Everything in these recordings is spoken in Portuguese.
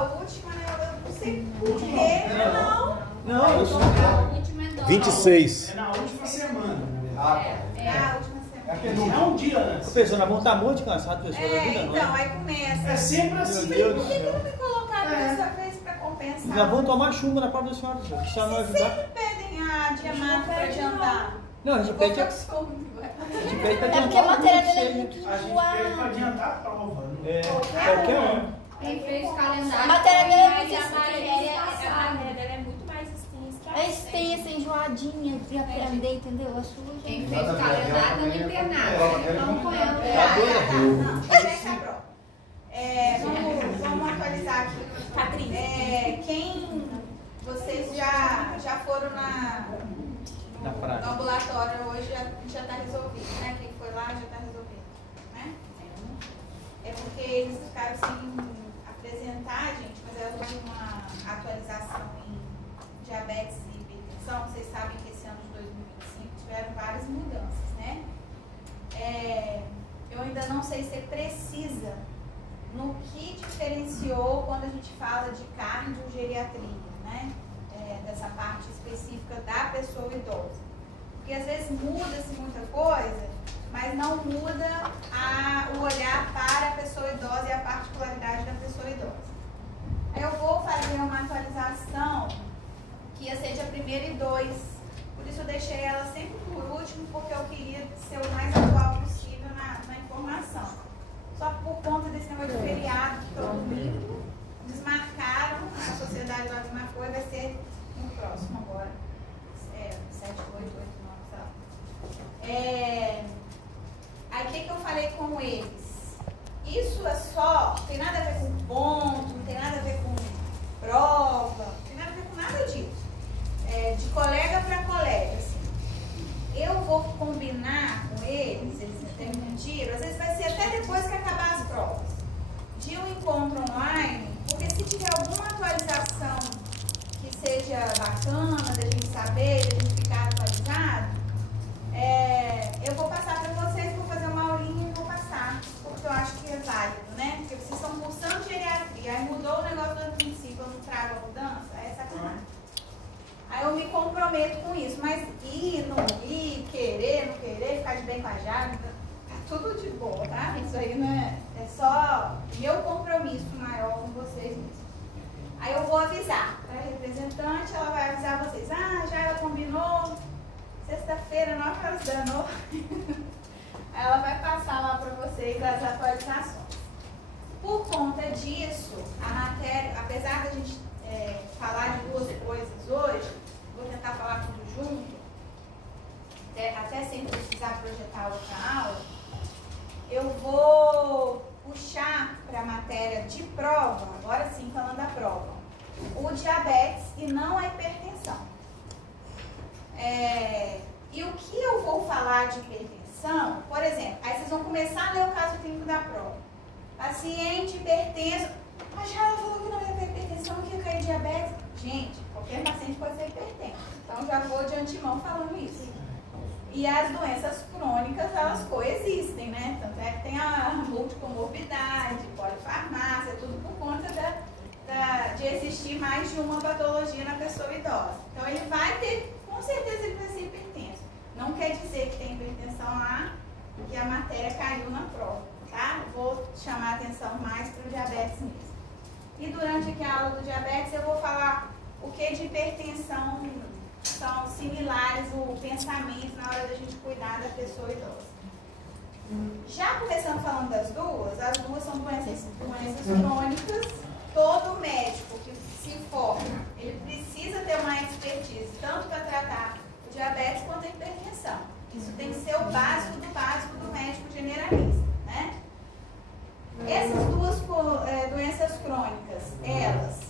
a última, né? Eu não sei por quê. Não, A última é 26. É na última semana. Na última semana. É um dia antes. A pessoa, nós vamos estar muito cansado, pessoa. Então, aí começa. É sempre assim. Meu Deus Por do que céu. não me colocaram dessa vez pra compensar? Já vão tomar chumbo na parte da senhora, senhor. Se a não Vocês ajudar. sempre pedem a diamante pra adiantar. Não, a gente pede pra É adiantar. É porque a matéria dele é seja. muito A gente pede pra zoada. adiantar a prova. É, qualquer um. Quem fez calendário. A matéria dele é mas muito a matéria dela é muito mais extensa que a É extensa, enjoadinha de aprender, entendeu? A sua Quem gente. fez o calendário não entende nada. Então foi Vamos atualizar aqui. Quem vocês já foram Na praia. no ambulatório hoje já está resolvido, né? Quem foi lá já está resolvido, né? É porque eles ficaram sem apresentar, gente, mas eu tive uma atualização em diabetes e hipertensão. Vocês sabem que esse ano de 2025 tiveram várias mudanças, né? Eu ainda não sei ser precisa no que diferenciou quando a gente fala de cardiogeriatria, né? Dessa parte específica da pessoa idosa. Porque às vezes muda-se muita coisa, mas não muda o olhar para a pessoa idosa e a particularidade da pessoa idosa. Aí eu vou fazer uma atualização que ia ser dia 1º e 2, por isso eu deixei ela sempre por último, porque eu queria ser o mais atual possível na informação. Só por conta desse negócio de feriado, que todo domingo desmarcaram, a sociedade lá desmarcou e vai ser no próximo agora. 7, 8, 8, 9, sei lá. Aí o que eu falei com eles? Isso é só, não tem nada a ver com ponto, não tem nada a ver com prova, não tem nada a ver com nada disso. De colega para colega, assim. Eu vou combinar com eles até um tiro, às vezes vai ser até depois que acabar as provas, de um encontro online, porque se tiver alguma atualização que seja bacana, da gente saber, da gente ficar atualizado, eu vou passar para vocês, vou fazer uma aulinha e vou passar, porque eu acho que é válido, né? Porque vocês estão cursando geriatria, aí mudou o negócio do princípio, eu não trago a mudança, é sacanagem. Aí eu me comprometo com isso, mas ir, não ir, querer, não querer, ficar de bem com a Jaga, tá tudo de boa, tá? Isso aí não é só meu compromisso maior com vocês mesmos. Aí eu vou avisar para a representante, ela vai avisar vocês. Já ela combinou, sexta-feira, 9 horas da noite. Aí ela vai passar lá para vocês as atualizações. Por conta disso, a matéria, apesar da gente falar de duas coisas hoje, vou tentar falar tudo junto, até sem precisar projetar outra aula, eu vou puxar para a matéria de prova, agora sim falando da prova, o diabetes e não a hipertensão. E o que eu vou falar de hipertensão, por exemplo, aí vocês vão começar a ler o caso clínico da prova. Paciente hipertenso, mas já ela falou que não ia ter hipertensão, que ia cair diabetes. Gente, qualquer paciente pode ser hipertenso, então já vou de antemão falando isso. E as doenças crônicas, elas coexistem, né? Tanto é que tem a multicomorbidade, polifarmácia, tudo por conta de existir mais de uma patologia na pessoa idosa. Então ele vai ter, com certeza ele vai ser hipertenso. Não quer dizer que tem hipertensão lá, porque a matéria caiu na prova, tá? Vou chamar a atenção mais para o diabetes mesmo. E durante aqui a aula do diabetes eu vou falar o que de hipertensão são similares o pensamento na hora da gente cuidar da pessoa idosa. Já começando falando das duas, as duas são doenças crônicas. Todo médico que se forma, ele precisa ter uma expertise, tanto para tratar o diabetes quanto a hipertensão. Isso tem que ser o básico do médico generalista, né? Essas duas doenças crônicas, elas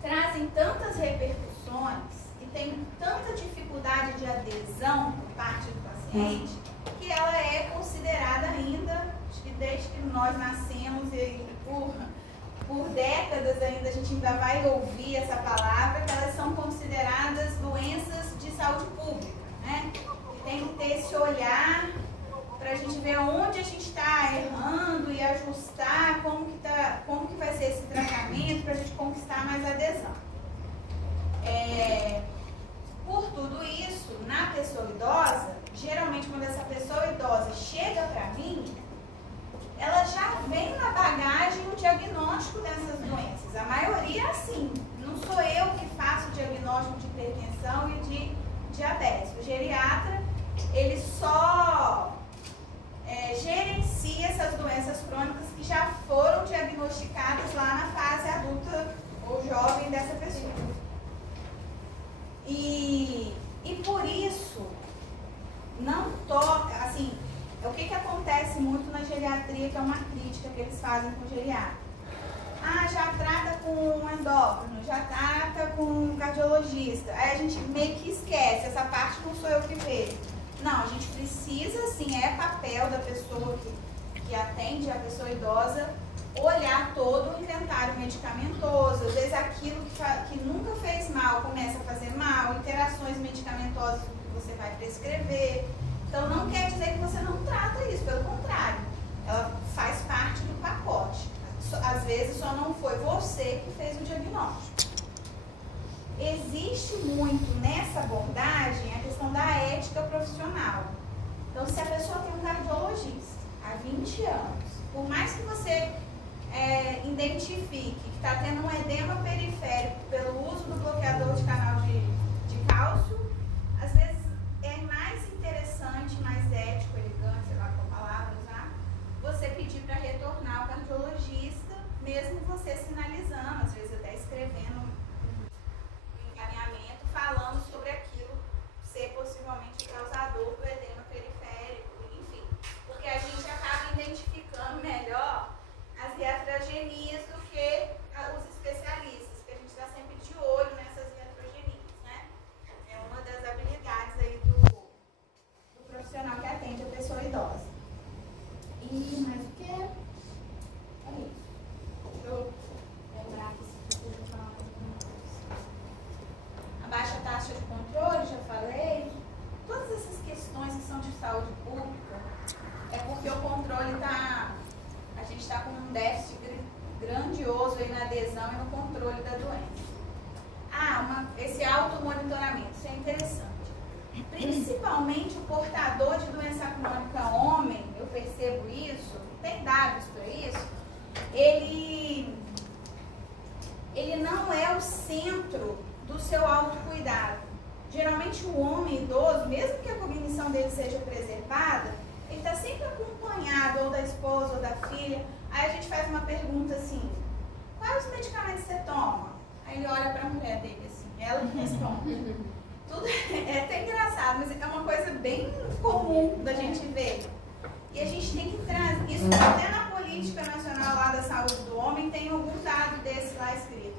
trazem tantas repercussões e tem tanta dificuldade de adesão por parte do paciente, que ela é considerada ainda, acho que desde que nós nascemos e por décadas ainda a gente ainda vai ouvir essa palavra, que elas são consideradas doenças de saúde pública, né? E tem que ter esse olhar para a gente ver onde a gente está errando e ajustar como que vai ser esse tratamento conquistar mais adesão. Por tudo isso, na pessoa idosa, geralmente quando essa pessoa idosa chega para mim, ela já vem na bagagem o diagnóstico dessas doenças. A maioria é assim. Não sou eu que faço o diagnóstico de hipertensão e de diabetes. O geriatra, ele só gerencia essas doenças crônicas que já foram diagnosticadas lá na fase adulta ou jovem dessa pessoa. E por isso, não toca, assim, o que acontece muito na geriatria, que é uma crítica que eles fazem com o geriatra. Ah, já trata com endócrino, já trata com cardiologista. Aí a gente meio que esquece, essa parte não sou eu que vejo. Não, a gente precisa, sim, é papel da pessoa que atende a pessoa idosa, olhar todo o inventário medicamentoso. Às vezes aquilo que nunca fez mal começa a fazer mal, interações medicamentosas que você vai prescrever. Então não quer dizer que você não trata isso, pelo contrário, ela faz parte do pacote. Às vezes só não foi você que fez o diagnóstico. Existe muito nessa abordagem a questão da ética profissional. Então, se a pessoa tem um cardiologista há 20 anos, por mais que você identifique que está tendo um edema periférico pelo uso do bloqueador de canal de cálcio, às vezes é mais interessante, mais ético, elegante, sei lá qual palavra usar, você pedir para retornar ao cardiologista, mesmo você sinalizando, às vezes até escrevendo um encaminhamento, falando sobre aquilo ser possivelmente causador do edema periférico, enfim. Porque a gente acaba identificando melhor as iatrogenias do que os especialistas, porque a gente está sempre de olho nessas iatrogenias, né? É uma das habilidades aí do profissional que atende a pessoa idosa. E mais o que? É isso. Deixa eu lembrar aqui se precisa falar mais alguma coisa. A baixa taxa de controle, já falei. Todas essas questões que são de saúde pública é porque o controle está... A gente está com um déficit grandioso aí na adesão e no controle da doença. Esse automonitoramento, isso é interessante. Principalmente o portador de doença crônica homem, eu percebo isso, tem dados para isso, ele não é o centro do seu autocuidado. Geralmente o homem idoso, mesmo que a cognição dele seja preservada, ele está sempre acompanhado ou da esposa ou da filha. Aí a gente faz uma pergunta assim, quais os medicamentos você toma? Aí ele olha para a mulher dele assim, ela que responde. Tudo é até engraçado, mas é uma coisa bem comum da gente ver. E a gente tem que trazer, isso até na política nacional lá da saúde do homem, tem algum dado desse lá escrito.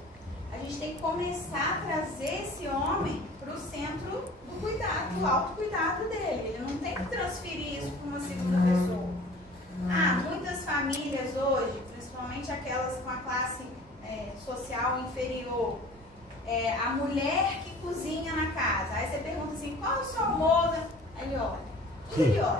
A gente tem que começar a trazer esse homem para o centro do cuidado, do autocuidado dele. Ele não tem que transferir isso para uma segunda pessoa. Muitas famílias hoje, principalmente aquelas com a classe social inferior, a mulher que cozinha na casa. Aí você pergunta assim, qual é o seu almoço? Aí ele olha.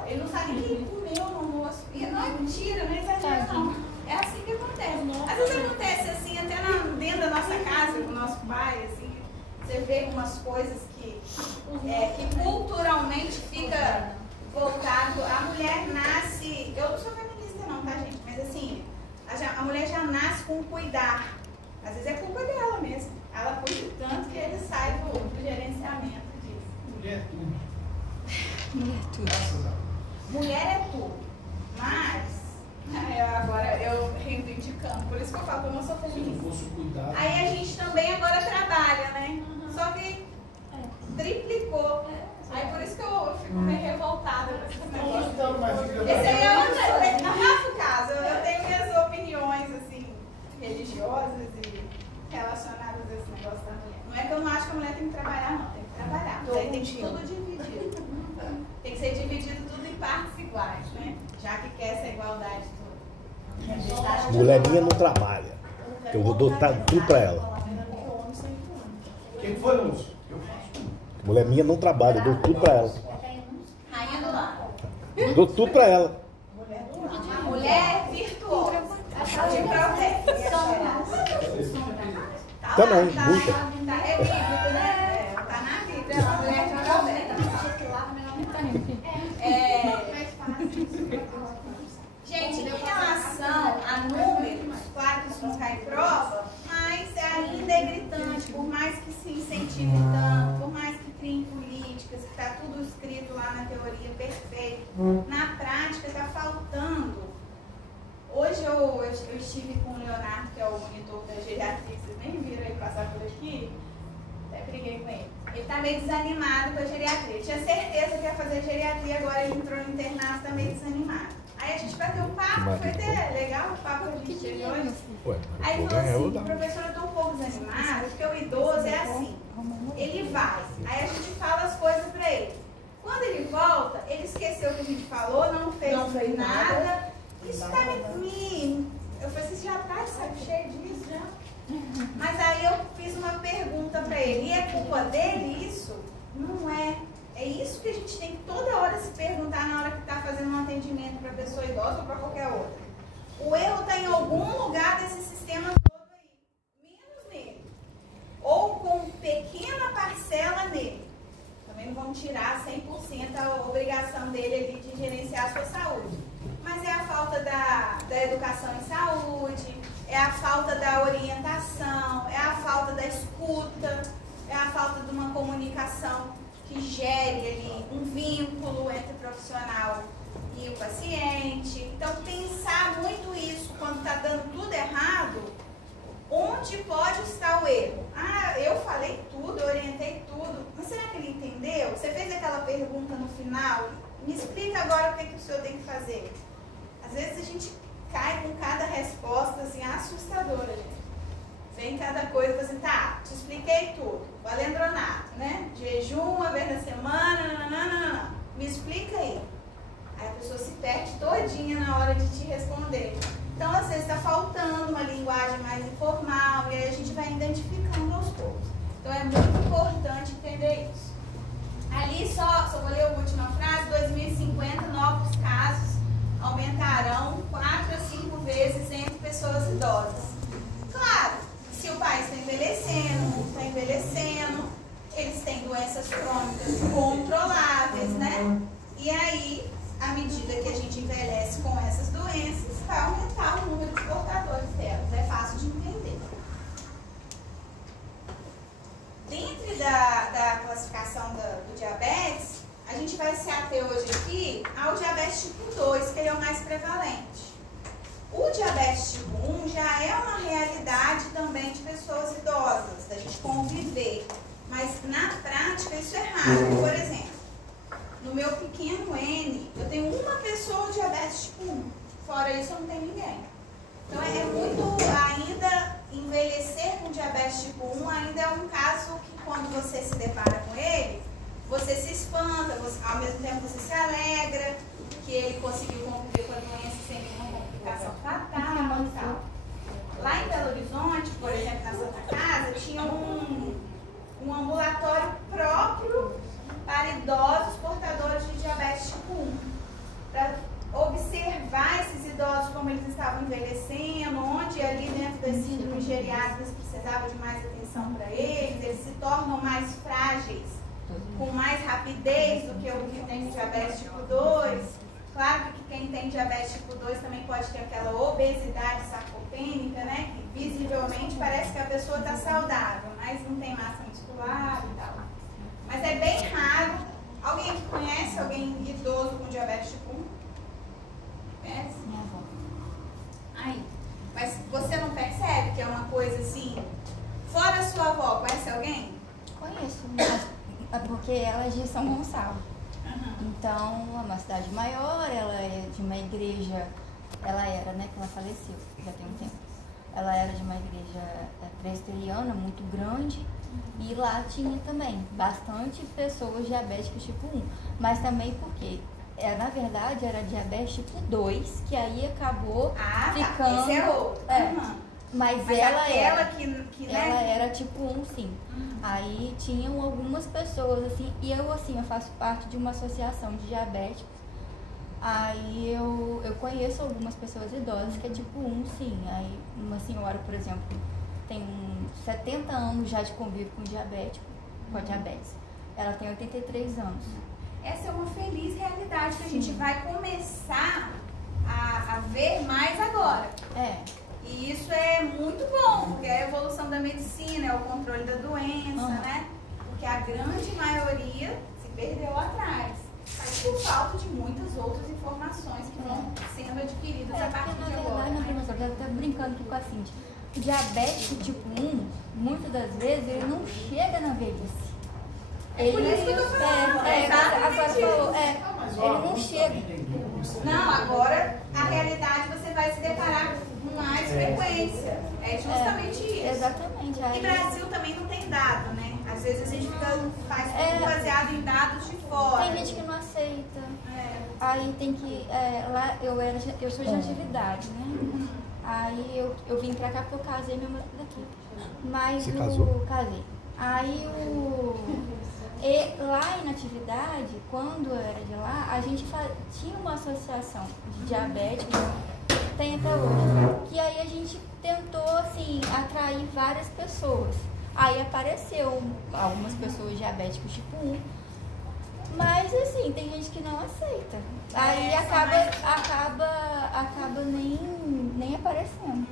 Ele não sabe nem o que ele comeu no almoço. E não é mentira, não é exagero, não. É assim que acontece. Às vezes acontece assim, até dentro da nossa casa, com o nosso pai, assim, você vê algumas coisas que culturalmente fica voltado. A mulher nasce, eu não sou feminista não, tá gente? Mas assim, a mulher já nasce com cuidar. Às vezes é culpa dela mesmo. Ela cuida tanto que ele sai do gerenciamento disso. Mulher é tudo. Mulher é tudo. Graças a Deus. Mulher é tudo. Mas, agora eu reivindicando, por isso que eu falo que eu não sou Se não feminista. fosse o cuidado. Aí a gente também agora trabalha, né? Só que triplicou. Aí por isso que eu fico meio revoltada com esse negócio. Então, mas fica Esse aí é o caso. Eu tenho minhas opiniões, assim, religiosas e relacionadas a esse negócio da mulher. Não é que eu não acho que a mulher tem que trabalhar, não. Tem que trabalhar. Mas aí tem que tudo dividido. Tem que ser dividido tudo em partes iguais, né? Já que quer essa igualdade toda. Mulher minha não trabalha. Eu vou dar tudo pra ela. Quem foi, Lúcio? Eu faço tudo. Mulher minha não trabalha, eu dou tudo pra ela. Rainha do lar. Eu dou tudo pra ela. A mulher virtuosa. De proteção. Tá Tá Também, lá, muita. Tá bíblico, né? Tá na Bíblia, a mulher joga bem. Gente, em relação a números, claro que isso não cai em prova, mas ainda é gritante, por mais que se incentive tanto, por mais que criem políticas, que está tudo escrito lá na teoria perfeito, na prática está faltando. Hoje eu estive com o Leonardo, que é o monitor da geriatria, vocês nem viram ele passar por aqui, até briguei com ele. Ele está meio desanimado com a geriatria. Eu tinha certeza que ia fazer geriatria, agora ele entrou no internato, está meio desanimado. Aí a gente bateu um papo, foi até legal o papo que a gente teve hoje. Aí ele falou assim, professora, eu estou um pouco desanimada, porque o idoso é assim, ele vai, aí a gente fala as coisas para ele. Quando ele volta, ele esqueceu o que a gente falou, não fez nada. Isso tá me... Eu falei assim, já tá de saco cheio disso, já? Mas aí eu fiz uma pergunta para ele, e é culpa dele isso? Não é. É isso que a gente tem que toda hora se perguntar na hora que está fazendo um atendimento para pessoa idosa ou para qualquer outra. O erro está em algum lugar desse sistema todo aí, menos nele. Ou com pequena parcela nele. Também não vamos tirar 100% a obrigação dele ali de gerenciar a sua saúde. Mas é a falta da educação em saúde, é a falta da orientação, é a falta da escuta, é a falta de uma comunicação que gere ali um vínculo entre o profissional e o paciente. Então, pensar muito isso quando está dando tudo errado, onde pode estar o erro? Ah, eu falei tudo, eu orientei tudo, mas será que ele entendeu? Você fez aquela pergunta no final, me explica agora o que o senhor tem que fazer. Às vezes a gente cai com cada resposta assim, assustadora, gente. Vem cada coisa, assim, tá, te expliquei tudo, valendronato, né? Jejum uma vez na semana, nananana. Me explica aí. Aí a pessoa se perde todinha na hora de te responder. Então, às vezes, está faltando uma linguagem mais informal, e aí a gente vai identificando aos poucos. Então, é muito importante entender isso. Ali, só vou ler a última frase, 2050, novos casos aumentarão 4 a 5 vezes entre pessoas idosas. Claro, se o país está envelhecendo, o mundo está envelhecendo, eles têm doenças crônicas controláveis, né? E aí, à medida que a gente envelhece com essas doenças, vai aumentar o número de portadores delas. É fácil de entender. Dentro da classificação do diabetes, a gente vai se ater hoje aqui ao diabetes tipo 2, que ele é o mais prevalente. O diabetes tipo 1 já é uma realidade também de pessoas idosas, da gente conviver. Mas na prática isso é raro. Por exemplo, no meu pequeno N, eu tenho uma pessoa com diabetes tipo 1. Fora isso, eu não tenho ninguém. Então é muito, ainda envelhecer com diabetes tipo 1 ainda é um caso que quando você se depara com ele, você se espanta, ao mesmo tempo você se alegra, que ele conseguiu conviver com a doença sem nenhuma complicação fatal e tal. Lá em Belo Horizonte, por exemplo, na Santa Casa, tinha um ambulatório próprio para idosos portadores de diabetes tipo 1. Para observar esses idosos como eles estavam envelhecendo, onde ali dentro das síndromes geriátricas precisava de mais atenção para eles se tornam mais frágeis, com mais rapidez do que o que tem diabetes tipo 2. Claro que quem tem diabetes tipo 2 também pode ter aquela obesidade sarcopênica, né? Que visivelmente parece que a pessoa está saudável, mas não tem massa muscular e tal. Mas é bem raro. Alguém aqui conhece alguém idoso com diabetes tipo 1? Conhece? Minha avó. Aí. Mas você não percebe que é uma coisa assim? Fora a sua avó, conhece alguém? Conheço, mas é porque ela é de São Gonçalo. Uhum. Então, é uma cidade maior, ela é de uma igreja, ela era, né, que ela faleceu, já tem um tempo. Ela era de uma igreja presbiteriana muito grande e lá tinha também bastante pessoas diabéticas tipo 1. Mas também porque, na verdade, era diabetes tipo 2, que aí acabou ficando... Tá. Esse é outro. Mas ela era, que ela né? era tipo 1, sim. Aí tinham algumas pessoas, assim, e eu, assim, eu faço parte de uma associação de diabéticos. Aí eu conheço algumas pessoas idosas que é tipo 1, sim. Aí uma senhora, por exemplo, tem 70 anos já de convívio com diabético, com a diabetes. Ela tem 83 anos. Essa é uma feliz realidade que a gente vai começar a ver mais agora. E isso é muito bom, porque é a evolução da medicina, é o controle da doença, né? Porque a grande maioria se perdeu atrás. Mas por falta de muitas outras informações que vão sendo adquiridas a partir de agora. Na verdade, professora, eu até brincando aqui com a Cintia. O diabético tipo 1, muitas das vezes, ele não chega na velhice. Por isso que eu tô falando. Ele não chega. Não, agora a realidade você vai se deparar com mais frequência. É justamente isso. Exatamente. E Brasil também não tem dado, né? Às vezes a gente faz tudo baseado em dados de fora. Tem gente que não aceita. Aí tem que. Lá eu sou de atividade, né? Aí eu vim pra cá porque eu casei meu marido daqui. Mas Você casou? Casei. Aí lá em Natividade, quando eu era de lá, a gente tinha uma associação de diabéticos, tem até hoje, que aí a gente tentou, assim, atrair várias pessoas. Aí apareceu algumas pessoas diabéticos tipo 1, mas assim, tem gente que não aceita. Aí acaba nem aparecendo.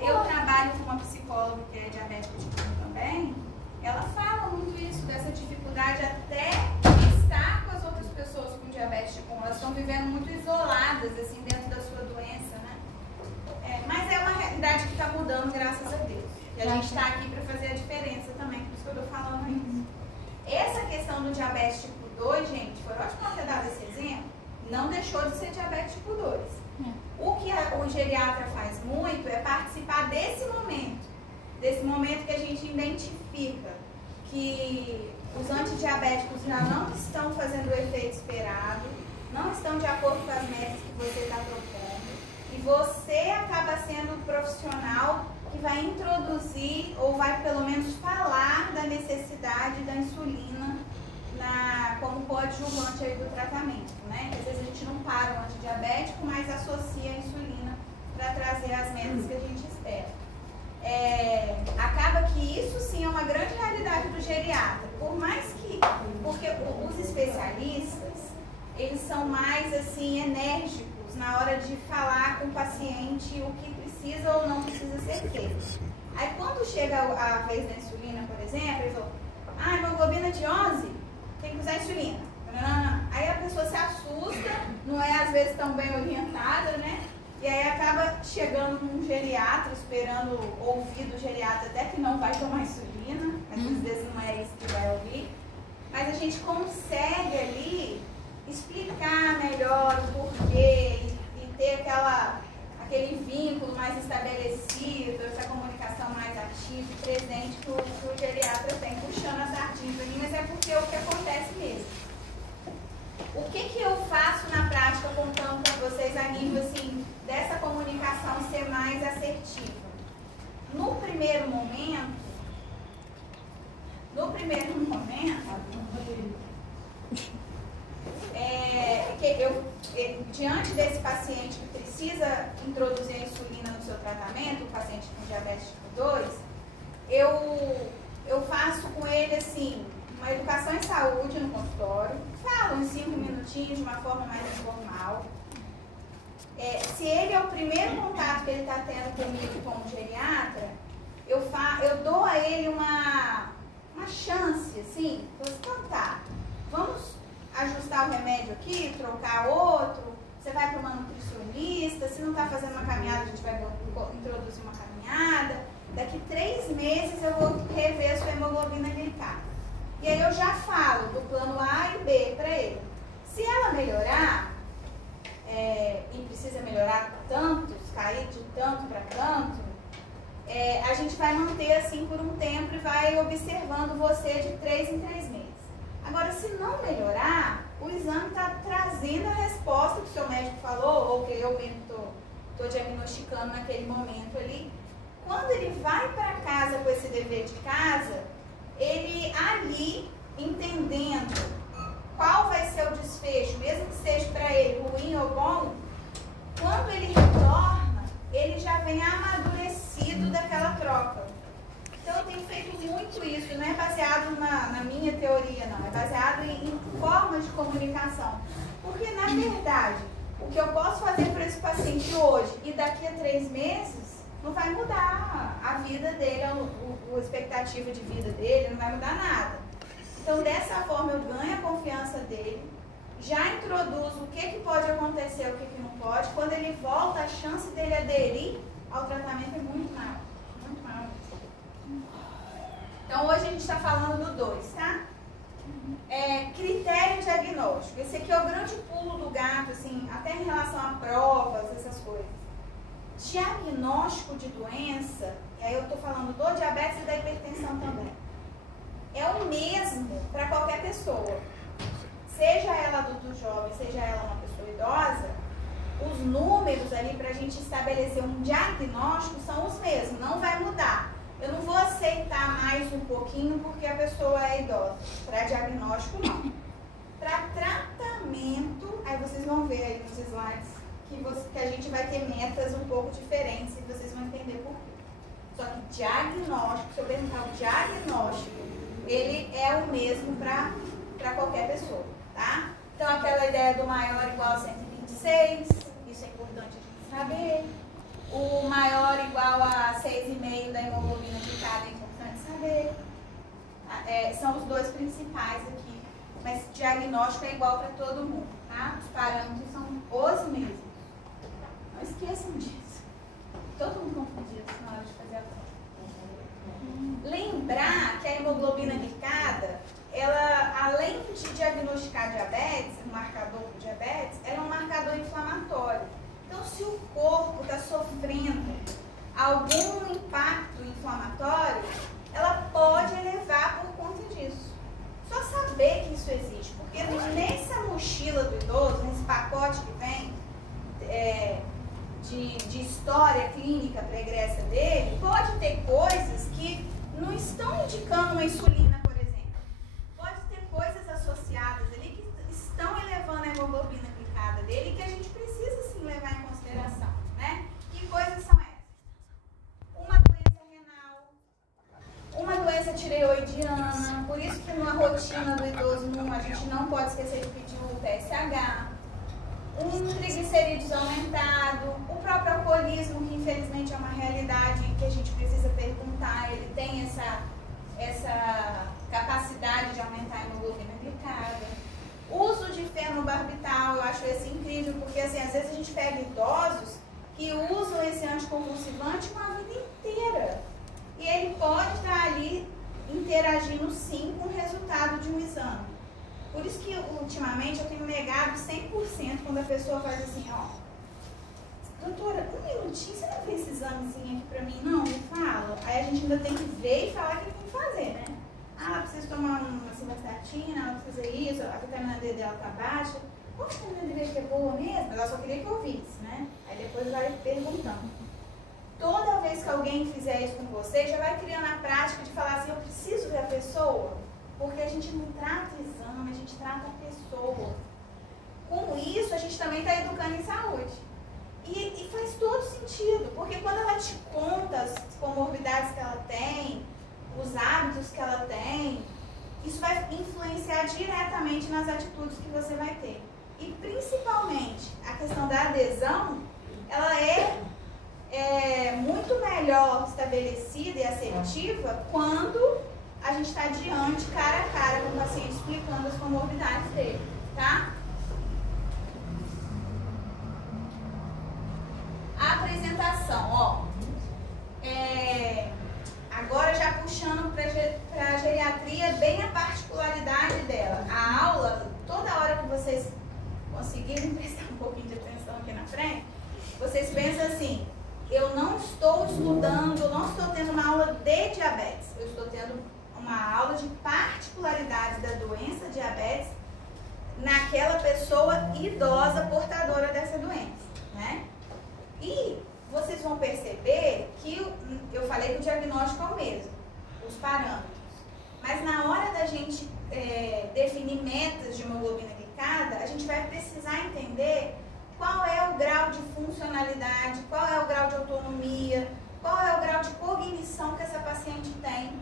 Eu trabalho com uma psicóloga que é diabética tipo 1 também. Ela fala muito isso, dessa dificuldade até de estar com as outras pessoas com diabetes tipo 1. Elas estão vivendo muito isoladas, assim, dentro da sua doença, né? Mas é uma realidade que está mudando, graças a Deus. E a gente está aqui para fazer a diferença também, por isso que eu estou falando isso. Essa questão do diabetes tipo 2, gente, foi ótimo ter dado esse exemplo, não deixou de ser diabetes tipo 2. O que o geriatra faz muito é participar desse momento que a gente identifica que os antidiabéticos já não estão fazendo o efeito esperado, não estão de acordo com as metas que você está propondo, e você acaba sendo o profissional que vai introduzir ou vai pelo menos falar da necessidade da insulina como coadjuvante aí do tratamento, né? Às vezes a gente não para o antidiabético, mas associa a insulina para trazer as metas que a gente espera. Acaba que isso sim é uma grande realidade do geriatra, porque os especialistas, eles são mais assim enérgicos na hora de falar com o paciente o que precisa ou não precisa ser feito. Aí quando chega a vez da insulina, por exemplo, ele falou, hemoglobina de 11, tem que usar insulina. Aí a pessoa se assusta, não é às vezes tão bem orientada, né? E aí acaba chegando num geriatra, esperando ouvir do geriatra até que não vai tomar insulina, mas às vezes não é isso que vai ouvir. Mas a gente consegue ali explicar melhor o porquê e ter aquele vínculo mais estabelecido, essa comunicação mais ativa e presente que o geriatra tem, puxando a sardinha para mim, mas é porque é o que acontece mesmo. O que eu faço na prática, contando para vocês a nível assim, dessa comunicação ser mais assertiva? No primeiro momento, diante desse paciente que precisa introduzir a insulina no seu tratamento, o paciente com diabetes tipo 2, eu faço com ele assim, uma educação em saúde no consultório, falo uns 5 minutinhos de uma forma mais informal. Se ele é o primeiro contato que ele está tendo comigo como geriatra, eu dou a ele uma chance, assim, então tá, vamos ajustar o remédio aqui, trocar outro, você vai para uma nutricionista, se não está fazendo uma caminhada, a gente vai introduzir uma caminhada, daqui 3 meses eu vou rever a sua hemoglobina glicada. E aí eu já falo do plano A e B para ele. Se ela melhorar, e precisa melhorar tanto, cair de tanto para tanto, a gente vai manter assim por um tempo e vai observando você de 3 em 3 meses. Agora, se não melhorar, o exame está trazendo a resposta que o seu médico falou, ou que eu mesmo estou diagnosticando naquele momento ali. Quando ele vai para casa com esse dever de casa, ele ali, entendendo qual vai ser o desfecho, mesmo que seja para ele ruim ou bom, quando ele retorna, ele já vem amadurecido daquela troca. muito isso, não é baseado na minha teoria, não, é baseado em formas de comunicação. Porque, na verdade, o que eu posso fazer por esse paciente hoje e daqui a 3 meses não vai mudar a vida dele, a expectativa de vida dele, não vai mudar nada. Então, dessa forma, eu ganho a confiança dele, já introduzo o que pode acontecer, o que não pode. Quando ele volta, a chance dele aderir ao tratamento é muito maior. Muito maior. Então, hoje a gente está falando do 2, tá? Critério diagnóstico. Esse aqui é o grande pulo do gato, assim, até em relação a provas, essas coisas. Diagnóstico de doença, e aí eu estou falando do diabetes e da hipertensão também, é o mesmo para qualquer pessoa. Seja ela adulto jovem, seja ela uma pessoa idosa, os números ali para a gente estabelecer um diagnóstico são os mesmos, não vai mudar. Eu não vou aceitar mais um pouquinho porque a pessoa é idosa. Para diagnóstico, não. Para tratamento, aí vocês vão ver aí nos slides que a gente vai ter metas um pouco diferentes e vocês vão entender por quê. Só que diagnóstico, se eu perguntar o diagnóstico, ele é o mesmo para qualquer pessoa, tá? Então, aquela ideia do maior igual a 126, isso é importante a gente saber. O maior igual a 6,5 da hemoglobina glicada é importante saber. São os 2 principais aqui. Mas diagnóstico é igual para todo mundo, tá? Os parâmetros são os mesmos. Não esqueçam disso. Todo mundo confundido na hora de fazer a prova. Lembrar que a hemoglobina glicada, ela, além de diagnosticar diabetes, um marcador do diabetes, ela é um marcador inflamatório. Então, se o corpo está sofrendo algum impacto inflamatório, ela pode elevar por conta disso. Só saber que isso existe, porque nessa mochila do idoso, nesse pacote que vem de história clínica pregressa dele, pode ter coisas que não estão indicando uma insulina, por exemplo. Pode ter coisas associadas ali que estão elevando a hemoglobina glicada dele e que a gente precisa sim levar em consideração, né? Que coisas são essas? Uma doença renal, uma doença tireoidiana, por isso que na rotina do idoso a gente não pode esquecer de pedir o TSH, um triglicerídeos aumentado, o próprio alcoolismo, que infelizmente é uma realidade que a gente precisa perguntar, ele tem essa capacidade de aumentar a hemoglobina glicada. Uso de fenobarbital, eu acho esse incrível, porque assim, às vezes a gente pega idosos que usam esse anticonvulsivante uma vida inteira. E ele pode estar ali interagindo sim com o resultado de um exame. Por isso que ultimamente eu tenho negado 100% quando a pessoa faz assim, ó, doutora, um minutinho, você não vê esse examezinho aqui pra mim? Não, me fala. Aí a gente ainda tem que ver e falar o que tem que fazer, né? Ah, preciso tomar uma simvastatina, fazer isso, a vitamina D dela tá baixa. Qual vitamina D que é boa mesmo? Mas ela só queria que eu ouvisse, né? Aí depois vai perguntando. Toda vez que alguém fizer isso com você, já vai criando a prática de falar assim, eu preciso ver a pessoa, porque a gente não trata exame, a gente trata a pessoa. Com isso, a gente também está educando em saúde. E faz todo sentido, porque quando ela te conta as comorbidades que ela tem, os hábitos que ela tem, isso vai influenciar diretamente nas atitudes que você vai ter. E principalmente a questão da adesão, ela é muito melhor estabelecida e assertiva quando a gente está diante, cara a cara, com o paciente explicando as comorbidades dele, tá? A apresentação, ó. Agora já puxando para a geriatria, bem a particularidade dela. A aula, toda hora que vocês conseguirem prestar um pouquinho de atenção aqui na frente, vocês pensam assim, eu não estou estudando, não estou tendo uma aula de diabetes, eu estou tendo uma aula de particularidades da doença diabetes naquela pessoa idosa portadora dessa doença, né? E vocês vão perceber que eu falei que o diagnóstico é o mesmo, os parâmetros. Mas na hora da gente definir metas de hemoglobina glicada, a gente vai precisar entender qual é o grau de funcionalidade, qual é o grau de autonomia, qual é o grau de cognição que essa paciente tem.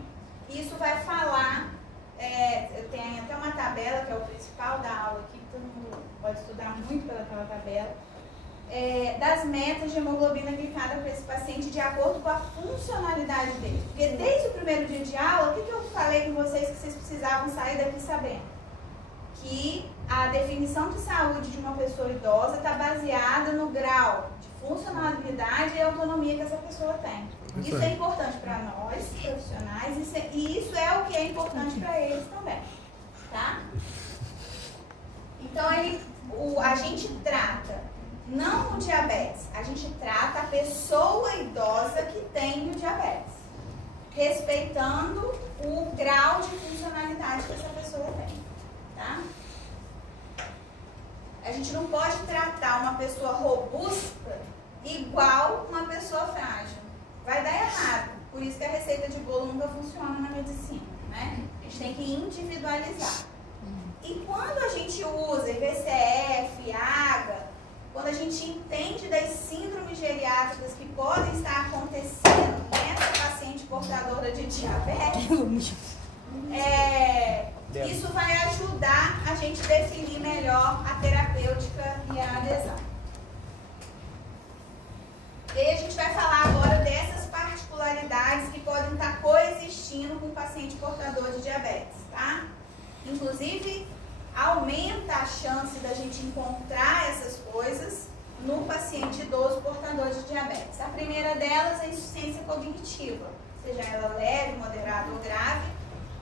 isso vai falar, tem até uma tabela que é o principal da aula aqui, que todo mundo pode estudar muito pelaquela tabela, das metas de hemoglobina glicada para esse paciente de acordo com a funcionalidade dele. Porque desde o primeiro dia de aula, o que eu falei com vocês que vocês precisavam sair daqui sabendo? Que a definição de saúde de uma pessoa idosa está baseada no grau de funcionalidade e autonomia que essa pessoa tem. Isso é importante para nós, profissionais, e isso é o que é importante para eles também, tá? Então, a gente trata, não o diabetes, a gente trata a pessoa idosa que tem o diabetes, respeitando o grau de funcionalidade que essa pessoa tem, tá? A gente não pode tratar uma pessoa robusta igual uma pessoa frágil. Vai dar errado. Por isso que a receita de bolo nunca funciona na medicina, né? A gente tem que individualizar. E quando a gente usa IVCF, AGA, quando a gente entende das síndromes geriátricas que podem estar acontecendo nessa paciente portadora de diabetes, isso vai ajudar a gente definir melhor a terapêutica e a adesão. E aí a gente vai falar agora dessas particularidades que podem estar coexistindo com o paciente portador de diabetes, tá? Inclusive, aumenta a chance da gente encontrar essas coisas no paciente idoso portador de diabetes. A primeira delas é a insuficiência cognitiva, seja ela leve, moderada ou grave,